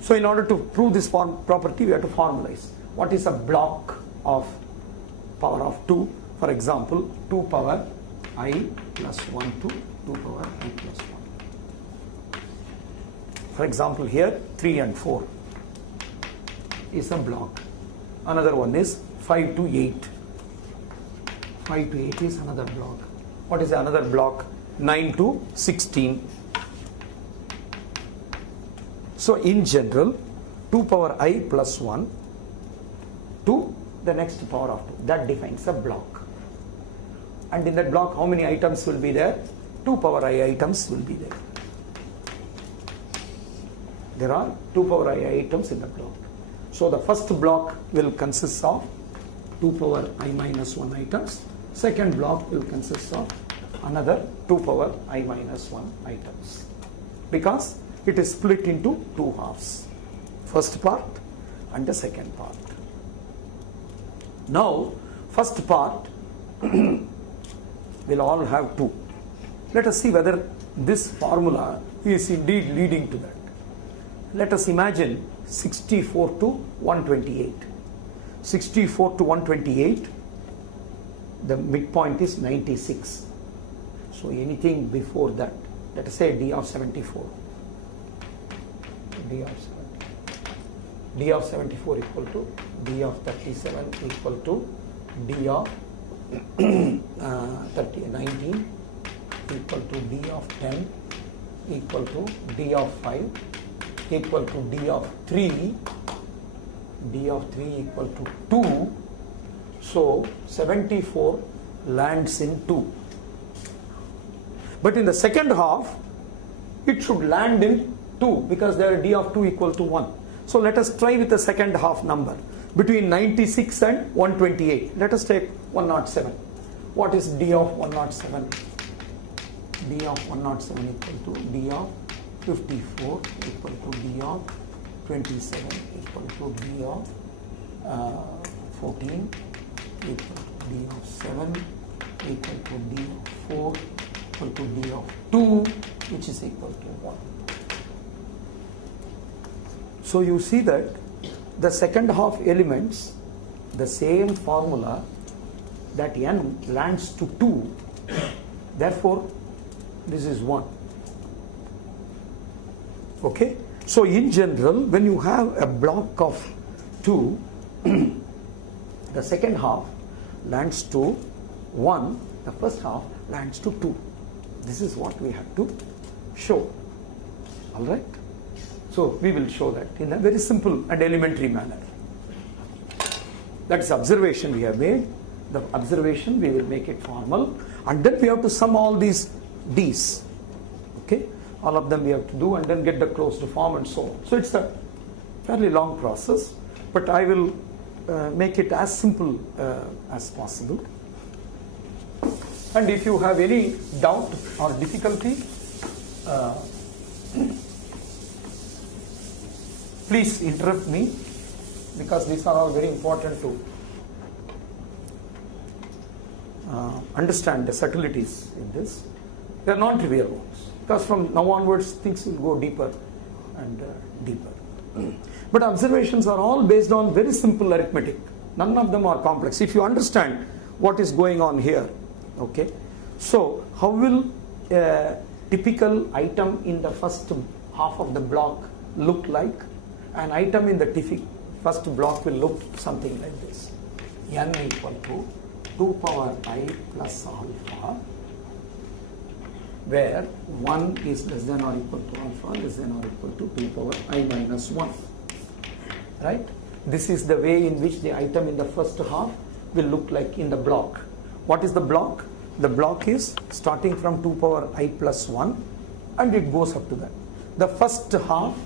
So in order to prove this property, we have to formalize. What is a block of power of 2? For example, 2 power I plus 1 to 2 power I plus 1. For example, here 3 and 4 is a block. Another one is 5 to 8. 5 to 8 is another block. What is another block? 9 to 16. So in general, 2 power I plus 1 to the next power of 2. That defines a block. And in that block, how many items will be there? 2 power I items will be there. There are 2 power I items in the block. So the first block will consist of 2 power I minus 1 items. Second block will consist of another 2 power I minus 1 items. Because it is split into 2 halves. First part and the second part. Now, first part will all have 2. Let us see whether this formula is indeed leading to that. Let us imagine 64 to 128. 64 to 128, the midpoint is 96. So anything before that, let us say D of 74. D of 74 equal to D of 37 equal to D of 19 equal to D of 10 equal to D of 5 equal to D of 3, D of 3 equal to 2. So 74 lands in 2. But in the second half, it should land in 2 because there D of 2 equal to 1. So let us try with the second half number. Between 96 and 128. Let us take 107. What is D of 107? D of 107 equal to D of 54 equal to D of 27 equal to D of 14 equal to D of 7 equal to D of 4 equal to D of 2, which is equal to 1. So you see that the second half elements, the same formula, that n lands to 2, therefore this is 1. Okay? So in general, when you have a block of 2, the second half lands to 1, the first half lands to 2. This is what we have to show. Alright? So we will show that in a very simple and elementary manner. That is observation we have made. The observation we will make it formal, and then we have to sum all these D's. Okay? All of them we have to do and then get the closed form and so on. So it's a fairly long process, but I will make it as simple as possible. And if you have any doubt or difficulty, please interrupt me, because these are all very important to understand the subtleties in this. They are non-trivial ones, because from now onwards things will go deeper and deeper. But observations are all based on very simple arithmetic. None of them are complex. If you understand what is going on here, okay. So how will a typical item in the first half of the block look like? An item in the first block will look something like this. N equal to 2 power I plus alpha, where 1 is less than or equal to alpha, less than or equal to 2 power I minus 1. Right? This is the way in which the item in the first half will look like in the block. What is the block? The block is starting from 2 power I plus 1 and it goes up to that. The first half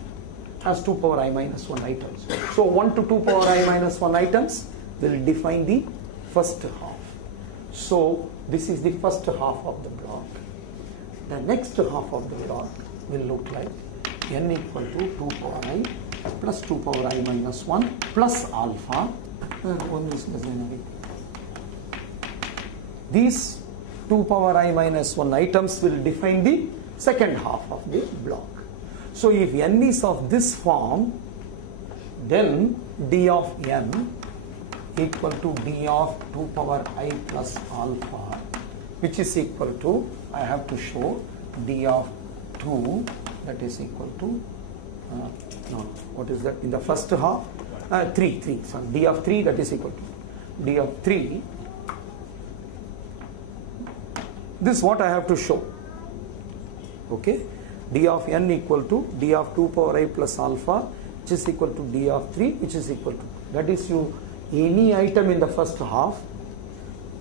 has 2 power I minus 1 items. So 1 to 2 power I minus 1 items will define the first half. So this is the first half of the block. The next half of the block will look like n equal to 2 power I plus 2 power I minus 1 plus alpha, 1 is less than or equal. These 2 power I minus 1 items will define the second half of the block. So if n is of this form, then d of n equal to d of 2 power I plus alpha, which is equal to, I have to show d of 2, that is equal to, what is that in the first half? 3, sorry, d of 3, that is equal to d of 3. This is what I have to show. Okay, d of n equal to d of 2 power I plus alpha, which is equal to d of 3, which is equal to, that is, you any item in the first half,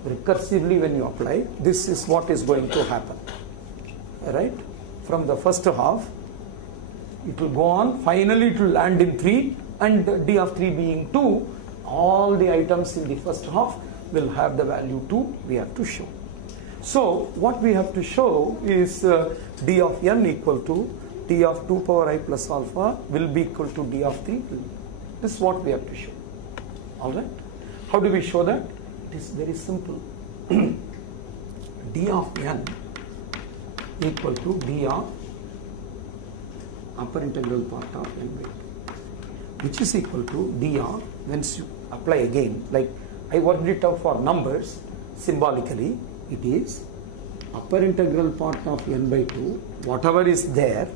recursively when you apply, this is what is going to happen. Right? From the first half, it will go on, finally it will land in 3, and d of 3 being 2, all the items in the first half will have the value 2, we have to show. So what we have to show is d of n equal to d of 2 power I plus alpha will be equal to d of 3. This is what we have to show. Alright? How do we show that? It is very simple. d of n equal to d of upper integral part of n by 2, which is equal to d of, once you apply again, like I worked it out for numbers, symbolically, it is upper integral part of n by 2, whatever is there,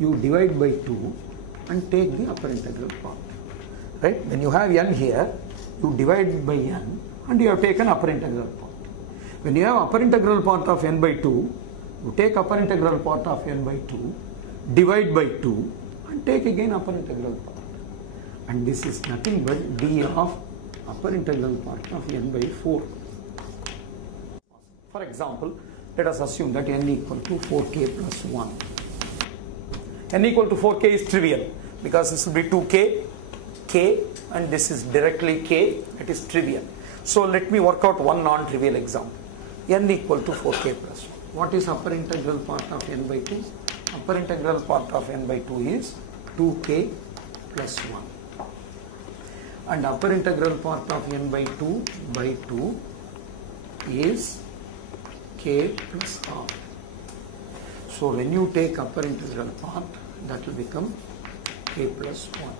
you divide by 2 and take the upper integral part. Right? When you have n here, you divide by n and you have taken upper integral part. When you have upper integral part of n by 2, you take upper integral part of n by 2, divide by 2 and take again upper integral part. And this is nothing but d of upper integral part of n by 4. For example, let us assume that n equal to 4k plus 1. n equal to 4k is trivial because this will be 2k, k, and this is directly k, it is trivial. So let me work out one non-trivial example. n equal to 4k plus 1. What is upper integral part of n by 2? Upper integral part of n by 2 is 2k plus 1. And upper integral part of n by 2 is k plus r. So when you take upper integral part, that will become k plus 1.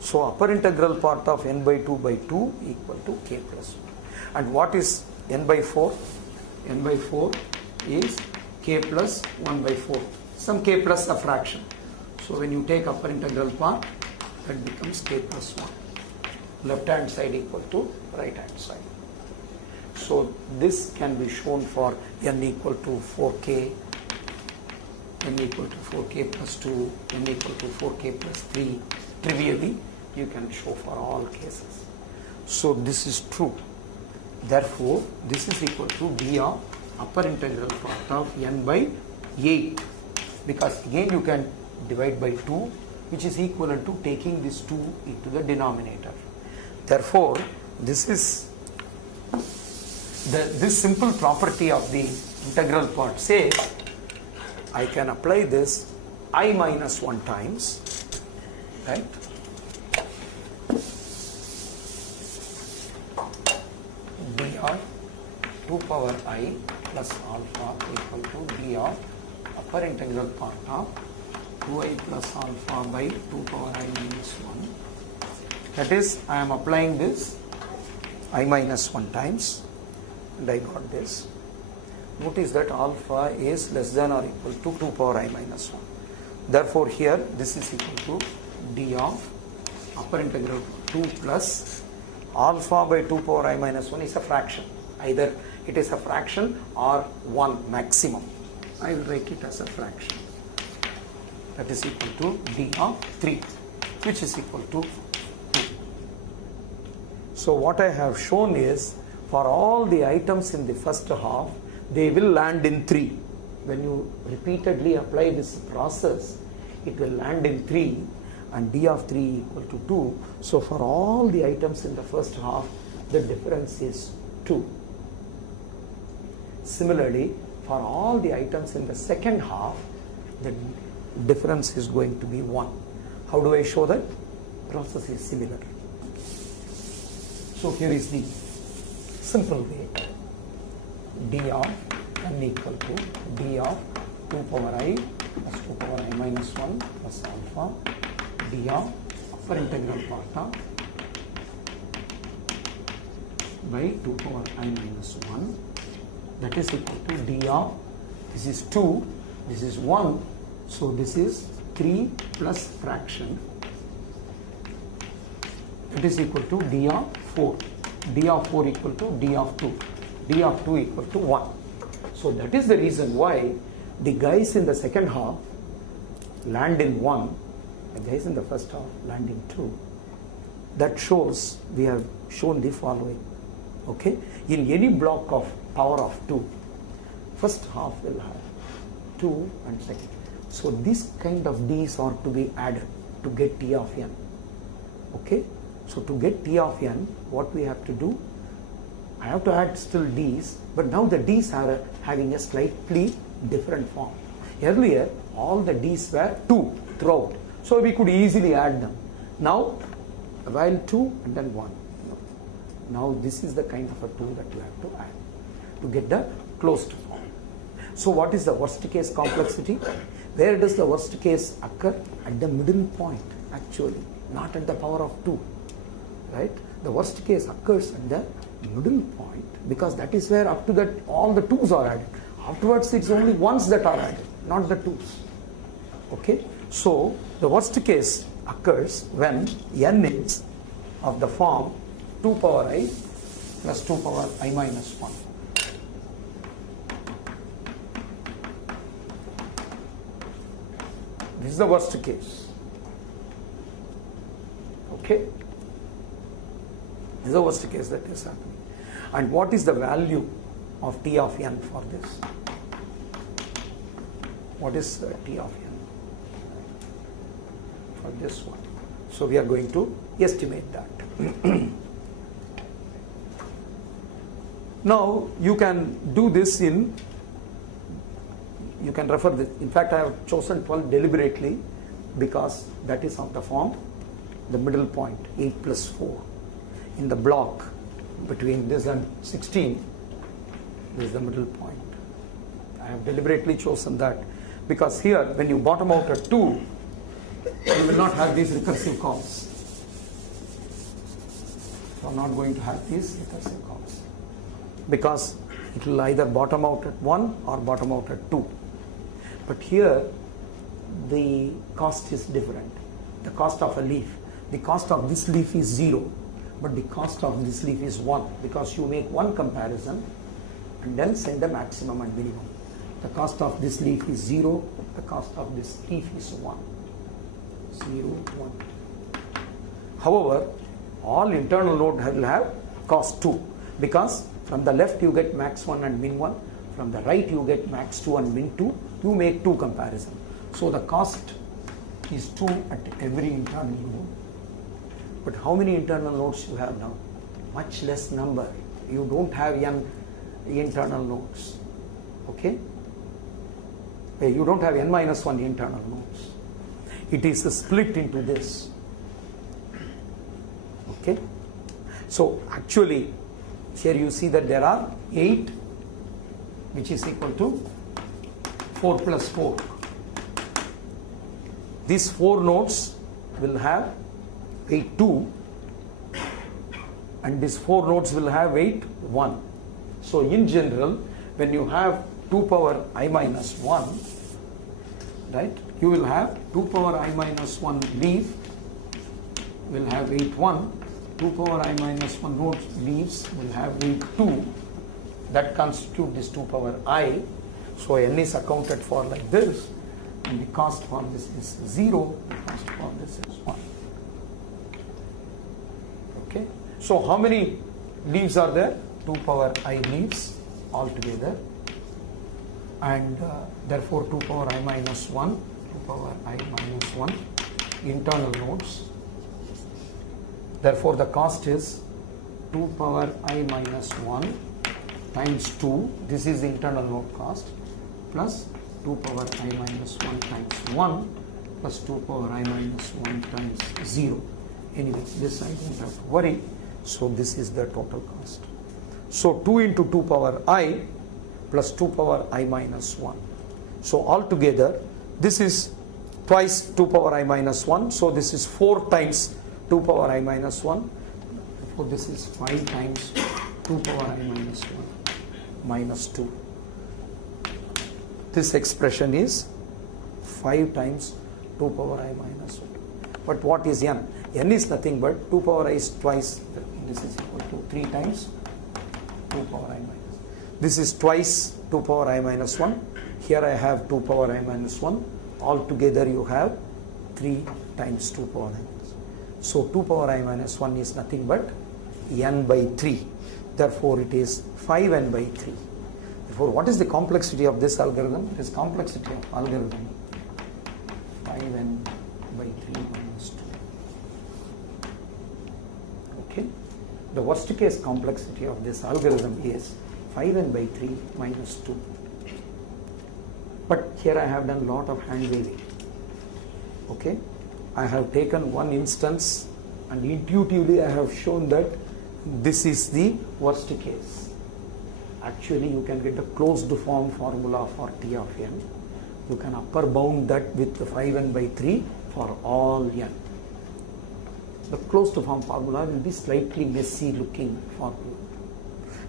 So upper integral part of n by 2 equal to k plus 1. And what is n by 4? n by 4 is k plus 1 by 4. Some k plus a fraction. So when you take upper integral part, that becomes k plus 1. Left hand side equal to right hand side. So this can be shown for n equal to 4k, n equal to 4k plus 2, n equal to 4k plus 3. Trivially, you can show for all cases. So this is true. Therefore, this is equal to d of upper integral part of n by 8. Because again you can divide by 2, which is equivalent to taking this 2 into the denominator. Therefore, this is this simple property of the integral part says I can apply this I minus 1 times, right? d of 2 power I plus alpha equal to d of upper integral part of 2i plus alpha by 2 power I minus 1. That is, I am applying this I minus 1 times, and I got this. Notice that alpha is less than or equal to 2 power I minus 1. Therefore, here this is equal to d of upper integral 2 plus alpha by 2 power I minus 1 is a fraction. Either it is a fraction or 1 maximum. I will write it as a fraction. That is equal to d of 3, which is equal to 2. So what I have shown is, for all the items in the first half, they will land in 3. When you repeatedly apply this process, it will land in 3, and d of 3 equal to 2. So for all the items in the first half, the difference is 2. Similarly, for all the items in the second half, the difference is going to be 1. How do I show that? Process is similar. So here is the simple way. D of n equal to d of 2 power I plus 2 power I minus 1 plus alpha d of upper integral part of by 2 power I minus 1, that is equal to d of, this is 2, this is 1, so this is 3 plus fraction, it is equal to d of 4. D of 4 equal to d of 2. D of 2 equal to 1. So that is the reason why the guys in the second half land in 1, the guys in the first half land in 2. That shows, we have shown the following. Okay, in any block of power of 2, first half will have 2 and second. So this kind of D's are to be added to get T of n. Okay, so to get T of n, what we have to do, I have to add still D's, but now the D's are having a slightly different form. Earlier, all the D's were 2 throughout, so we could easily add them. Now, while 2 and then 1. Now this is the kind of a 2 that you have to add to get the closed form. So what is the worst case complexity? Where does the worst case occur? At the middle point, actually, not at the power of 2. Right? The worst case occurs at the middle point, because that is where up to that all the 2's are added. Afterwards it's only 1's that are added, not the 2's. Okay? So the worst case occurs when n is of the form 2 power I plus 2 power I minus 1. This is the worst case. Okay? This is the worst case that is happening. And what is the value of T of n for this? What is T of n for this one? So we are going to estimate that. Now you can do this in, you can refer this. In fact, I have chosen 12 deliberately because that is of the form, the middle point, 8 plus 4. In the block between this and 16, this is the middle point. I have deliberately chosen that because here, when you bottom out at 2, you will not have these recursive calls. So I'm not going to have these recursive calls because it will either bottom out at 1 or bottom out at 2. But here, the cost is different. The cost of a leaf. The cost of this leaf is 0. But the cost of this leaf is 1 because you make one comparison and then send the maximum and minimum. The cost of this leaf is 0. The cost of this leaf is 1. 0, 1. However, all internal node will have cost 2 because from the left you get max 1 and min 1. From the right you get max 2 and min 2. You make 2 comparison. So the cost is 2 at every internal node. But how many internal nodes you have now? Much less number. You don't have n internal nodes. Okay? You don't have n minus 1 internal nodes. It is split into this. Okay? So actually, here you see that there are 8, which is equal to 4 plus 4. These 4 nodes will have weight 2 and these 4 nodes will have weight 1. So in general, when you have 2 power I minus 1, right, you will have 2 power I minus 1 leaf will have weight 1, 2 power I minus 1 nodes leaves will have weight 2. That constitute this 2 power I. So n is accounted for like this, and the cost for this is 0, the cost for this is 1. Okay. So how many leaves are there? 2 power I leaves altogether, and therefore 2 power I minus 1, 2 power I minus 1 internal nodes. Therefore the cost is 2 power I minus 1 times 2, this is the internal node cost, plus 2 power I minus 1 times 1 plus 2 power I minus 1 times 0. Anyway, this I don't have to worry. So this is the total cost. So 2 into 2 power I plus 2 power I minus 1. So altogether, this is twice 2 power I minus 1. So this is 4 times 2 power I minus 1. So this is 5 times 2 power I minus 1 minus 2. This expression is 5 times 2 power I minus 1. But what is n? N is nothing but 2 power I is twice. This is equal to 3 times 2 power I minus. This is twice 2 power I minus 1. Here I have 2 power I minus 1. Altogether you have 3 times 2 power I minus 1. So 2 power I minus 1 is nothing but n by 3. Therefore it is 5n by 3. Therefore what is the complexity of this algorithm? It is complexity of algorithm 5n by 3 minus 2. Okay. The worst case complexity of this algorithm is 5n by 3 minus 2. But here I have done a lot of hand waving. Okay. I have taken one instance and intuitively I have shown that this is the worst case. Actually you can get a closed form formula for T of n. You can upper bound that with the 5n by 3 for all n. The closed form formula will be slightly messy looking formula.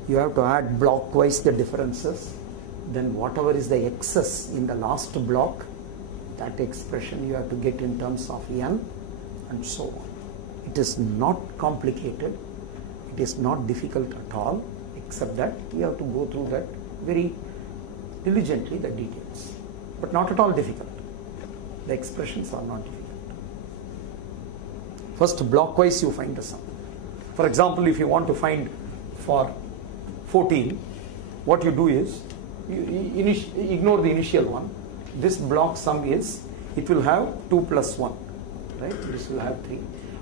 You have to add blockwise the differences. Then whatever is the excess in the last block, that expression you have to get in terms of n and so on. It is not complicated. It is not difficult at all, except that you have to go through that very diligently, the details. But not at all difficult. The expressions are not difficult. First, blockwise you find the sum. For example, if you want to find for 14, what you do is, you ignore the initial one. This block sum is, it will have 2 plus 1, right? This will have 3.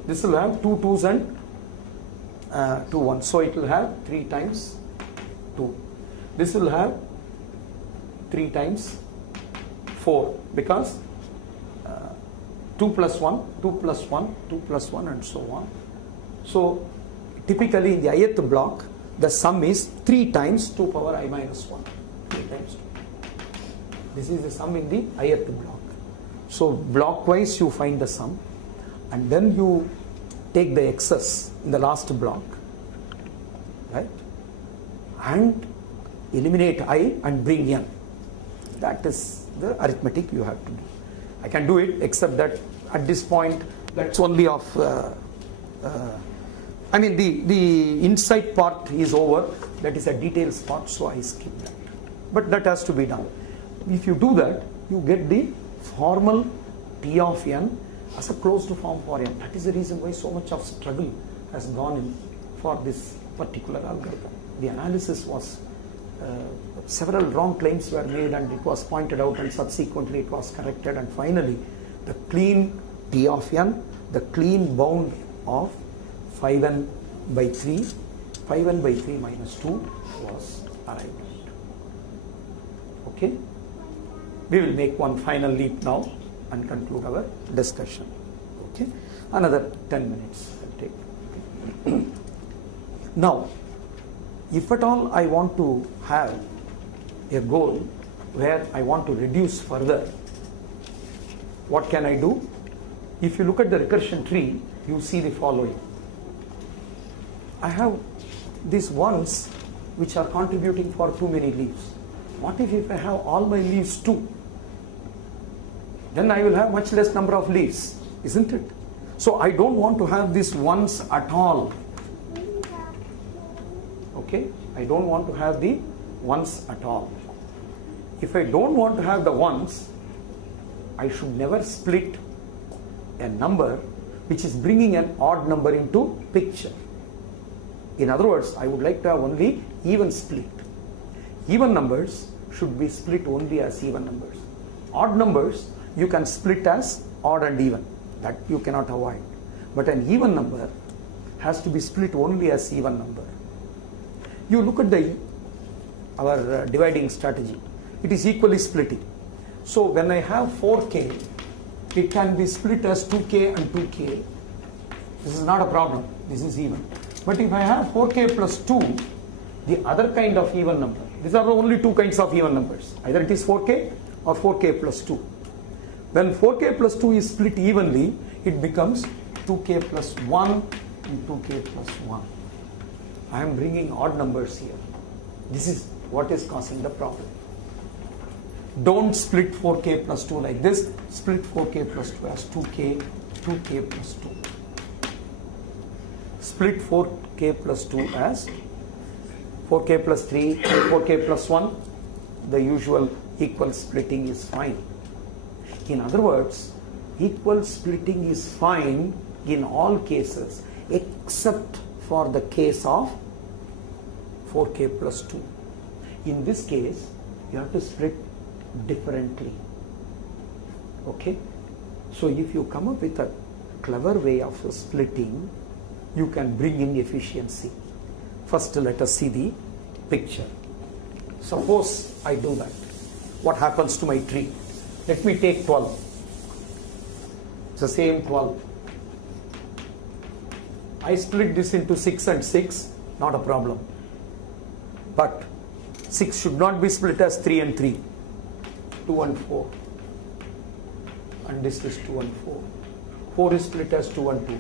This will have 2 2s and 2 1. So it will have 3 times 2. This will have 3 times 4 because 2 plus 1, 2 plus 1, 2 plus 1 and so on. So typically in the ith block, the sum is 3 times 2 power I minus 1. 3 times 2. This is the sum in the ith block. So blockwise you find the sum and then you take the excess in the last block, right? And eliminate I and bring n. That is the arithmetic you have to do. I can do it, except that at this point that's only of I mean the insight part is over. That is a details part, so I skip that. But that has to be done. If you do that, you get the formal T of n as a closed form for n. That is the reason why so much of struggle has gone in for this particular algorithm. The analysis was several wrong claims were made and it was pointed out and subsequently it was corrected, and finally the clean T of n, the clean bound of 5n by 3 minus 2 was arrived at. Okay? We will make one final leap now and conclude our discussion. Okay? Another 10 minutes I'll take. Now, if at all I want to have a goal where I want to reduce further, what can I do? If you look at the recursion tree, you see the following. I have these ones which are contributing for too many leaves. What if I have all my leaves 2? Then I will have much less number of leaves, isn't it? So I don't want to have these ones at all. Okay? I don't want to have the ones at all. If I don't want to have the ones, I should never split a number which is bringing an odd number into picture. In other words, I would like to have only even split. Even numbers should be split only as even numbers. Odd numbers you can split as odd and even. That you cannot avoid. But an even number has to be split only as even number. You look at our dividing strategy. It is equally splitting. So when I have 4k, it can be split as 2k and 2k. This is not a problem. This is even. But if I have 4k plus 2, the other kind of even number, these are the only two kinds of even numbers. Either it is 4k or 4k plus 2. When 4k plus 2 is split evenly, it becomes 2k plus 1 and 2k plus 1. I am bringing odd numbers here. This is what is causing the problem. Don't split 4k plus 2 like this. Split 4k plus 2 as 2k, 2k plus 2. Split 4k plus 2 as 4k plus 3, 4k plus 1. The usual equal splitting is fine. In other words, equal splitting is fine in all cases except for the case of 4k plus 2. In this case, you have to split differently. Okay? So if you come up with a clever way of splitting, you can bring in efficiency. First, let us see the picture. Suppose I do that. What happens to my tree? Let me take 12. It's the same 12. I split this into 6 and 6, not a problem. But 6 should not be split as 3 and 3. 2 and 4. And this is 2 and 4. 4 is split as 2 and 2.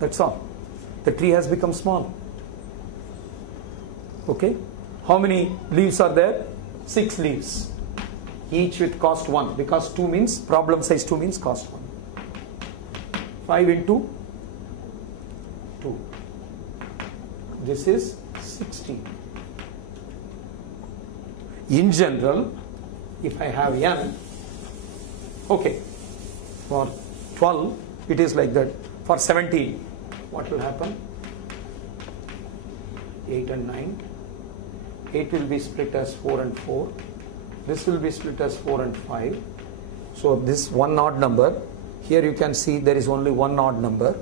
That's all. The tree has become small. Okay? How many leaves are there? 6 leaves. Each with cost 1. Because 2 means, problem size 2 means cost 1. 5 into 2. This is 16. In general, if I have n, okay, for 12 it is like that. For 17, what will happen? 8 and 9. 8 will be split as 4 and 4. This will be split as 4 and 5. So this one odd number. Here you can see there is only one odd number.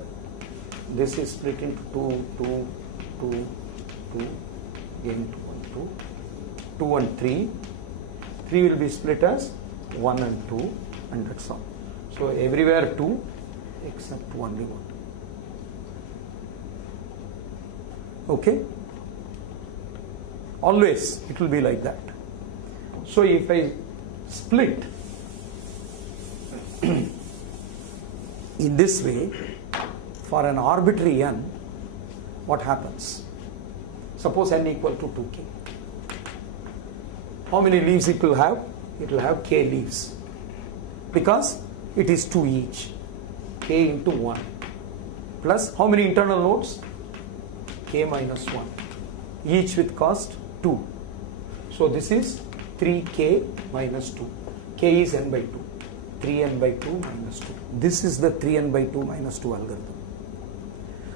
This is split into 2, 2, 2, 2, again 2 and 2. 2 and 3. 3 will be split as 1 and 2, and that's all. So everywhere 2 except only 1. Okay? Always it will be like that. So if I split in this way for an arbitrary n, what happens? Suppose n equal to 2k. How many leaves it will have? It will have k leaves. Because it is 2 each. K into 1. Plus how many internal nodes? K minus 1. Each with cost 2. So this is 3k minus 2. K is n by 2. 3n by 2 minus 2. This is the 3n by 2 minus 2 algorithm.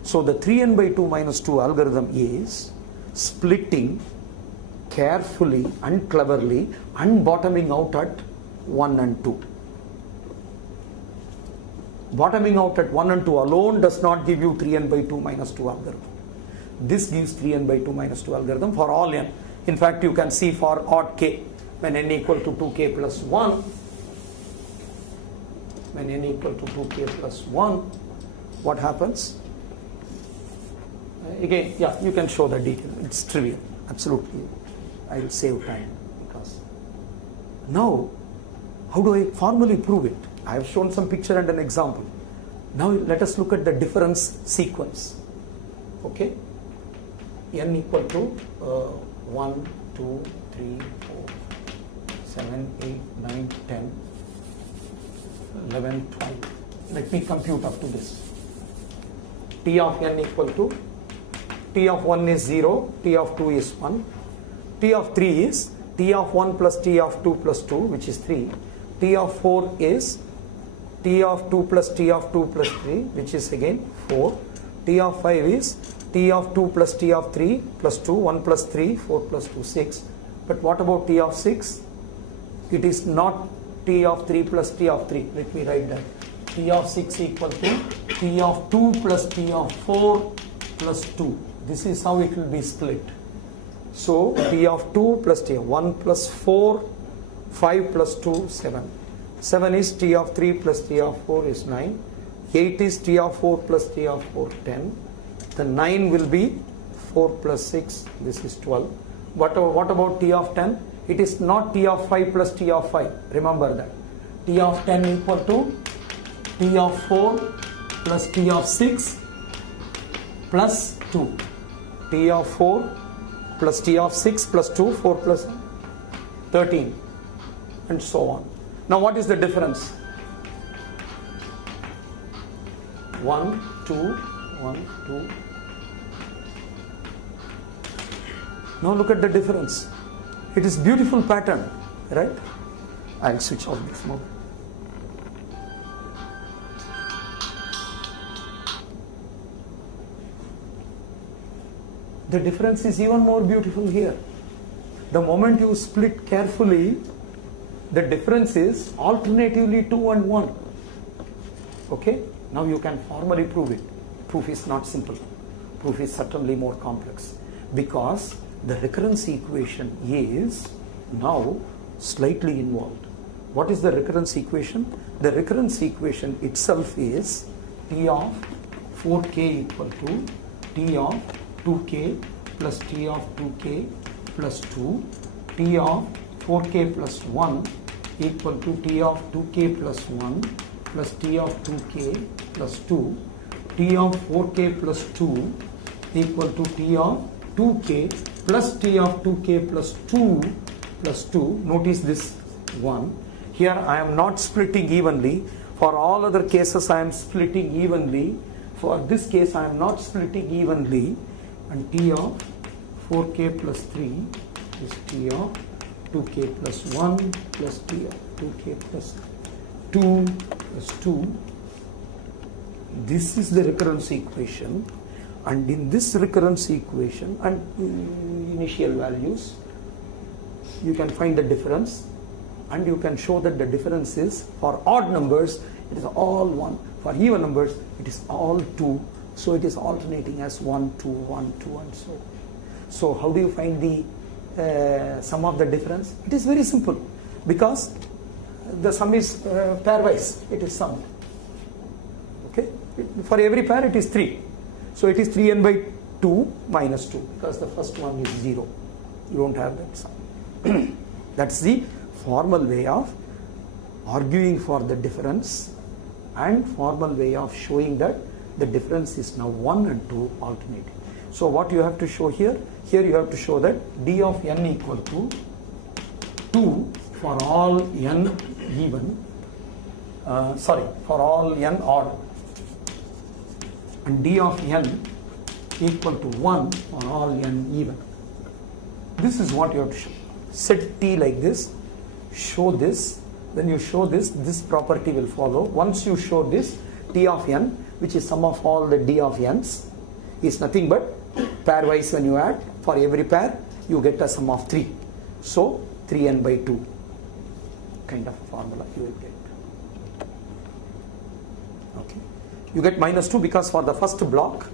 So the 3n by 2 minus 2 algorithm is splitting carefully and cleverly and bottoming out at 1 and 2. Bottoming out at 1 and 2 alone does not give you 3n by 2 minus 2 algorithm. This gives 3n by 2 minus 2 algorithm for all n. In fact, you can see for odd k, when n equal to 2k plus 1, when n equal to 2k plus 1, what happens? Again, yeah, you can show the detail. It's trivial. Absolutely. I will save time. Because now, how do I formally prove it? I have shown some picture and an example. Now let us look at the difference sequence. Okay? N equal to 1, 2, 3, 4, 7, 8, 9, 10, 11, 12. Let me compute up to this. T of n equal to, T of 1 is 0, T of 2 is 1. T of 3 is T of 1 plus T of 2 plus 2, which is 3. T of 4 is T of 2 plus T of 2 plus 3, which is again 4. T of 5 is T of 2 plus T of 3 plus 2, 1 plus 3, 4 plus 2, 6. But what about T of 6? It is not T of 3 plus T of 3. Let me write that. T of 6 equal to T of 2 plus T of 4 plus 2. This is how it will be split. So T of 2 plus T of 1 plus 4, 5 plus 2, 7. 7 is T of 3 plus T of 4 is 9. 8 is T of 4 plus T of 4, 10. The 9 will be 4 plus 6, this is 12. What about T of 10? It is not T of 5 plus T of 5. Remember that. T of 10 equal to T of 4 plus T of 6 plus 2. T of 4 plus T of 6 plus 2, 4 plus 13, and so on. Now what is the difference? 1, 2, 1, 2. Now look at the difference. It is beautiful pattern, right? I'll switch off this mode. The difference is even more beautiful here. The moment you split carefully, the difference is alternatively 2 and 1. Okay? Now you can formally prove it. Proof is not simple. Proof is certainly more complex. Because the recurrence equation is now slightly involved. What is the recurrence equation? The recurrence equation itself is T of 4k equal to T of 2k plus T of 2k plus 2, T of 4k plus 1 equal to T of 2k plus 1 plus T of 2k plus 2, T of 4k plus 2 equal to T of 2k plus T of 2k plus 2 plus 2. Notice this 1. Here I am not splitting evenly. For all other cases I am splitting evenly. For this case I am not splitting evenly. And T of 4k plus 3 is T of 2k plus 1 plus T of 2k plus 2 plus 2. This is the recurrence equation, and in this recurrence equation and initial values you can find the difference, and you can show that the difference is for odd numbers it is all 1, for even numbers it is all 2, so it is alternating as 1, 2, 1, 2 and so on. So how do you find the sum of the difference? It is very simple, because the sum is pairwise, it is summed. Okay? For every pair it is 3. So it is 3n by 2 minus 2, because the first one is 0. You don't have that sum. That's the formal way of arguing for the difference, and formal way of showing that the difference is now 1 and 2 alternating. So what you have to show here? Here you have to show that d of n equal to 2 for all n even, for all n odd, and d of n equal to 1 for all n even. This is what you have to show. Set t like this, show this, then you show this, this property will follow. Once you show this, t of n, which is sum of all the d of n's, is nothing but pairwise. When you add, for every pair you get a sum of 3. So 3n by 2 kind of formula you will get. Okay. You get minus 2 because for the first block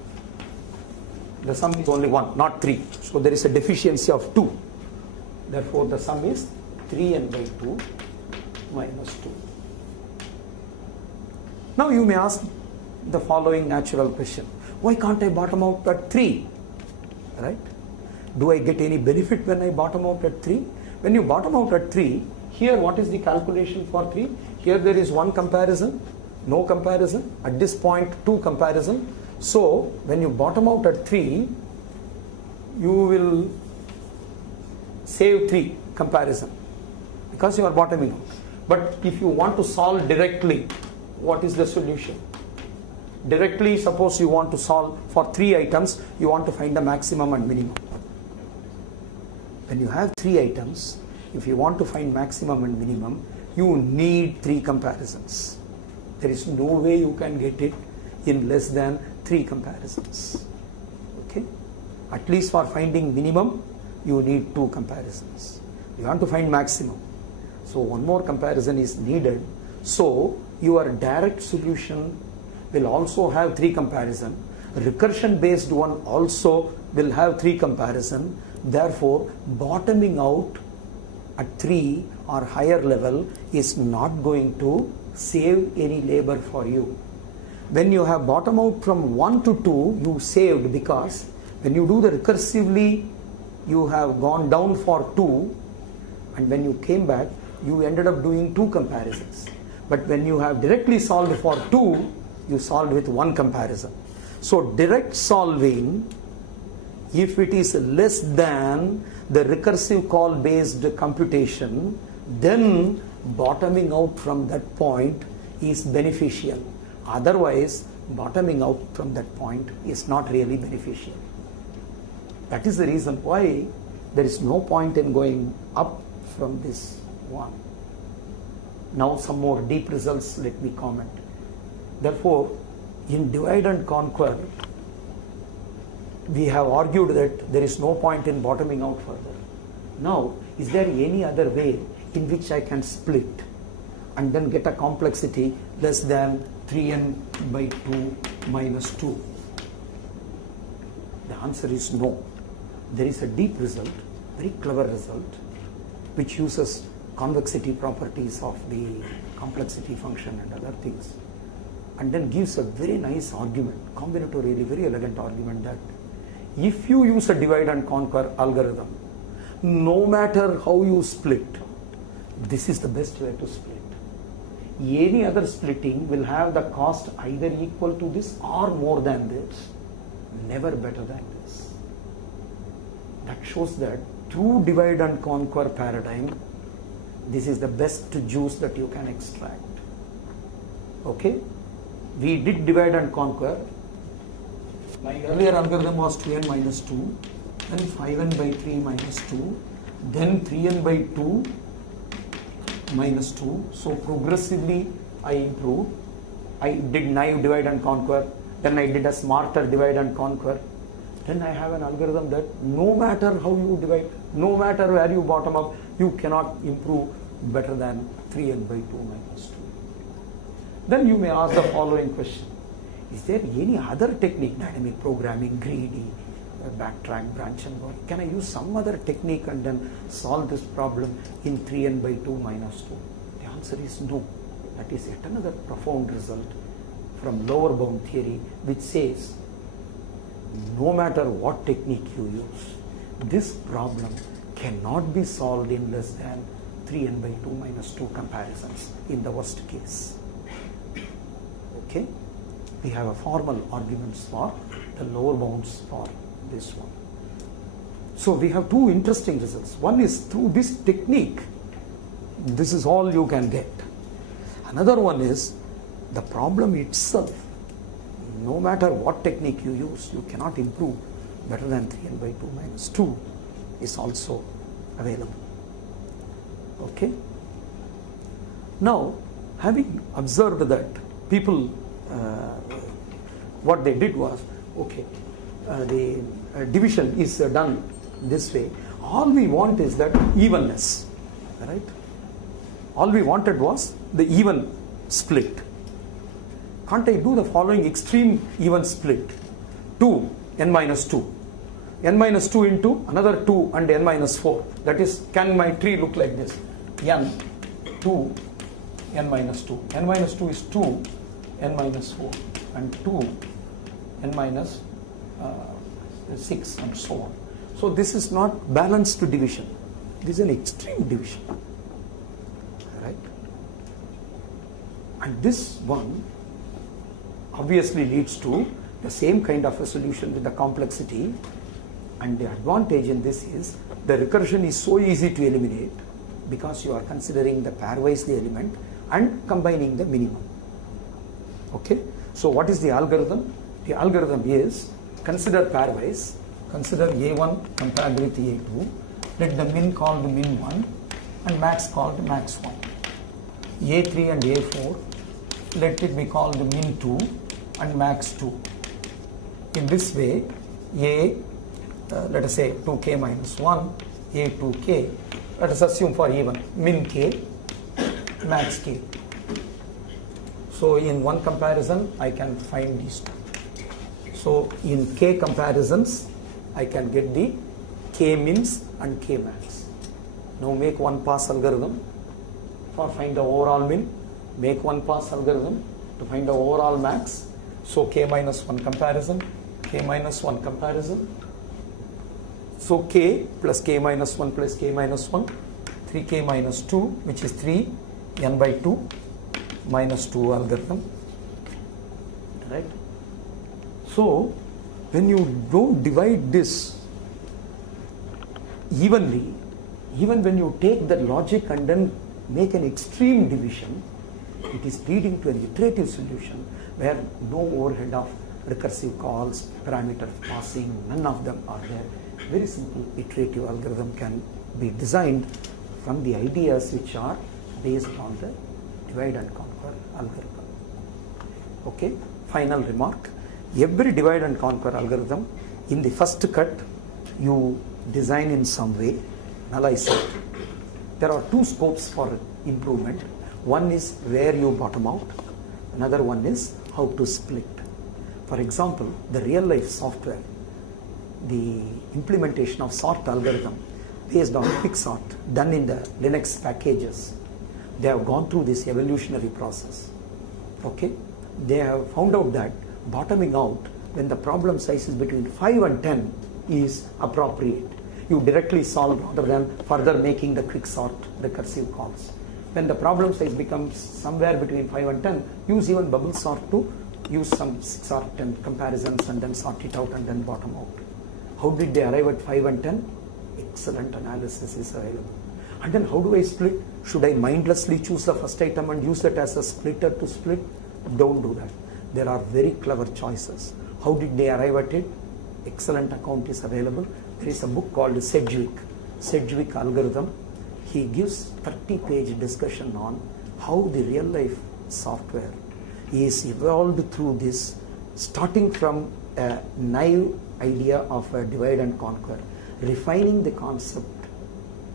the sum is only 1, not 3. So there is a deficiency of 2. Therefore the sum is 3n by 2 minus 2. Now you may ask the following natural question. Why can't I bottom out at 3? Right? Do I get any benefit when I bottom out at 3? When you bottom out at 3, here what is the calculation for 3? Here there is 1 comparison, no comparison. At this point 2 comparison. So when you bottom out at 3, you will save 3 comparison, because you are bottoming out. But if you want to solve directly, what is the solution? Directly, suppose you want to solve for 3 items, you want to find the maximum and minimum. When you have 3 items, if you want to find maximum and minimum, you need 3 comparisons. There is no way you can get it in less than 3 comparisons. Okay? At least for finding minimum, you need 2 comparisons. You want to find maximum, so 1 more comparison is needed. So your direct solution will also have 3 comparison. Recursion based one also will have 3 comparison. Therefore, bottoming out at 3 or higher level is not going to save any labor for you. When you have bottom out from 1 to 2, you saved, because when you do the recursively, you have gone down for 2, and when you came back, you ended up doing 2 comparisons. But when you have directly solved for 2, you solved with 1 comparison. So direct solving, if it is less than the recursive call based computation, then bottoming out from that point is beneficial. Otherwise, bottoming out from that point is not really beneficial. That is the reason why there is no point in going up from this one. Now some more deep results, let me comment. Therefore, in divide and conquer, we have argued that there is no point in bottoming out further. Now, is there any other way in which I can split and then get a complexity less than 3n by 2 minus 2? The answer is no. There is a deep result, very clever result, which uses convexity properties of the complexity function and other things, and then gives a very nice argument, combinatorially very elegant argument, that if you use a divide and conquer algorithm, no matter how you split, this is the best way to split. Any other splitting will have the cost either equal to this or more than this, never better than this. That shows that through divide and conquer paradigm, this is the best juice that you can extract. Okay? We did divide and conquer. My earlier algorithm was 2n minus 2, then 5n by 3 minus 2, then 3n by 2 minus 2. So progressively I improved. I did naive divide and conquer, then I did a smarter divide and conquer. Then I have an algorithm that no matter how you divide, no matter where you bottom up, you cannot improve better than 3n by 2 minus 2. Then you may ask the following question: is there any other technique, dynamic programming, greedy, backtrack, branch and go? Can I use some other technique and then solve this problem in 3n by 2 minus 2? The answer is no. That is yet another profound result from lower bound theory, which says no matter what technique you use, this problem cannot be solved in less than 3n by 2 minus 2 comparisons in the worst case. Okay? We have a formal arguments for the lower bounds for this one. So we have two interesting results. One is through this technique, this is all you can get. Another one is the problem itself. No matter what technique you use, you cannot improve better than 3n by 2 minus 2 is also available. Okay? Now, having observed that people, what they did was, okay, the division is done this way. All we want is that evenness, right? All we wanted was the even split. Can't I do the following extreme even split? 2, n minus 2. n minus 2 into another 2 and n minus 4. That is, can my tree look like this? n, 2, n minus 2. n minus 2 is 2, n minus 4. And 2, n minus 6 and so on. So this is not balanced division. This is an extreme division. Right? And this one obviously leads to the same kind of a solution with the complexity, and the advantage in this is the recursion is so easy to eliminate because you are considering the pairwise the element and combining the minimum. Okay, so what is the algorithm? The algorithm is consider pairwise, consider A1 compared with A2, let the min called min 1 and max called max 1. A3 and A4, let it be called min 2 and max 2. In this way, let us say 2k minus 1, A2k, let us assume for even min k, max k. So in one comparison, I can find these two. So in k comparisons, I can get the k-mins and k-max. Now make one pass algorithm for find the overall min, make one pass algorithm to find the overall max. So k minus 1 comparison, k minus 1 comparison. So k plus k minus 1 plus k minus 1, 3k minus 2, which is 3 n by 2 minus 2 algorithm, right? So when you don't divide this evenly, even when you take the logic and then make an extreme division, it is leading to an iterative solution where no overhead of recursive calls, parameter passing, none of them are there. Very simple iterative algorithm can be designed from the ideas which are based on the divide and conquer algorithm. Okay, final remark. Every divide and conquer algorithm, in the first cut, you design in some way, analyze it. There are two scopes for improvement. One is where you bottom out. Another one is how to split. For example, the real life software, the implementation of sort algorithm based on quick sort done in the Linux packages, they have gone through this evolutionary process. Okay, they have found out that bottoming out when the problem size is between 5 and 10 is appropriate. You directly solve rather than further making the quick sort recursive calls. When the problem size becomes somewhere between 5 and 10, use even bubble sort to use some 6 or 10 comparisons and then sort it out and then bottom out. How did they arrive at 5 and 10? Excellent analysis is available. And then how do I split? Should I mindlessly choose the first item and use it as a splitter to split? Don't do that. There are very clever choices. How did they arrive at it? Excellent account is available. There is a book called Sedgwick algorithm. He gives 30-page discussion on how the real life software is evolved through this, starting from a naive idea of a divide and conquer, refining the concept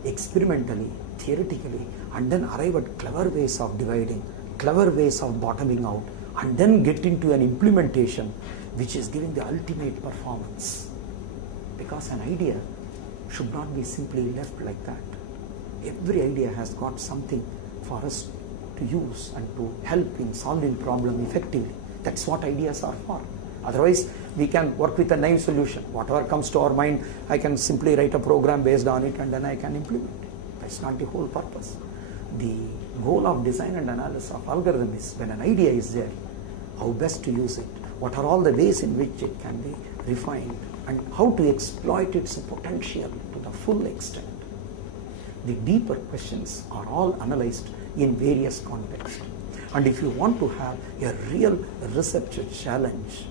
experimentally, theoretically, and then arrive at clever ways of dividing, clever ways of bottoming out, and then get into an implementation which is giving the ultimate performance. Because an idea should not be simply left like that. Every idea has got something for us to use and to help in solving problem effectively. That's what ideas are for. Otherwise, we can work with a naive solution. Whatever comes to our mind, I can simply write a program based on it and then I can implement it. That's not the whole purpose. The goal of design and analysis of algorithm is when an idea is there, how best to use it, what are all the ways in which it can be refined, and how to exploit its potential to the full extent. The deeper questions are all analyzed in various contexts. And if you want to have a real research challenge,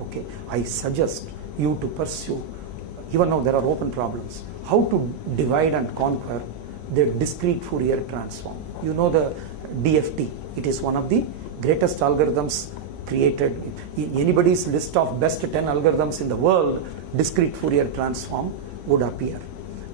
okay, I suggest you to pursue, even now there are open problems, how to divide and conquer the discrete Fourier transform. You know the DFT, it is one of the greatest algorithms created. In anybody's list of best 10 algorithms in the world, discrete Fourier transform would appear.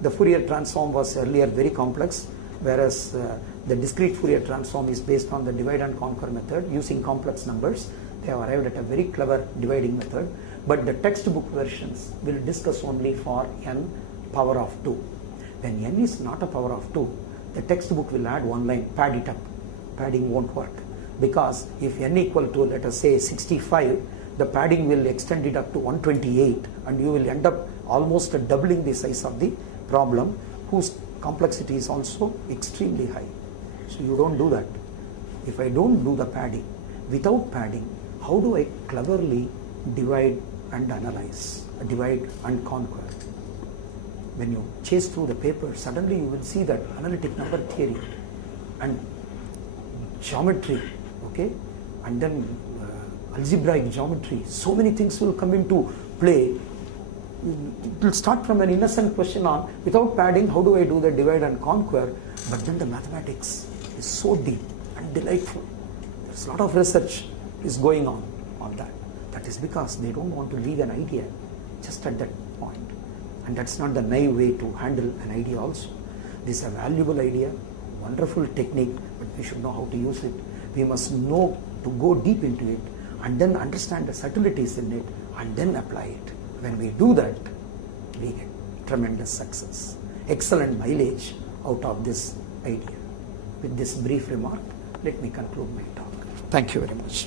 The Fourier transform was earlier very complex, whereas the discrete Fourier transform is based on the divide and conquer method using complex numbers. They have arrived at a very clever dividing method, but the textbook versions will discuss only for n power of 2. When n is not a power of 2, the textbook will add one line, pad it up. Padding won't work, because if n equal to, let us say, 65, the padding will extend it up to 128 and you will end up almost doubling the size of the problem, whose complexity is also extremely high. So you don't do that. If I don't do the padding, without padding, how do I cleverly divide and analyze, divide and conquer? When you chase through the paper, suddenly you will see that analytic number theory and geometry, okay, and then algebraic geometry, so many things will come into play. It will start from an innocent question on, without padding, how do I do the divide and conquer? But then the mathematics is so deep and delightful. There's a lot of research is going on that. That is because they don't want to leave an idea just at that point. And that's not the naive way to handle an idea also. This is a valuable idea, wonderful technique, but we should know how to use it. We must know to go deep into it and then understand the subtleties in it and then apply it. When we do that, we get tremendous success. Excellent mileage out of this idea. With this brief remark, let me conclude my talk. Thank you very much.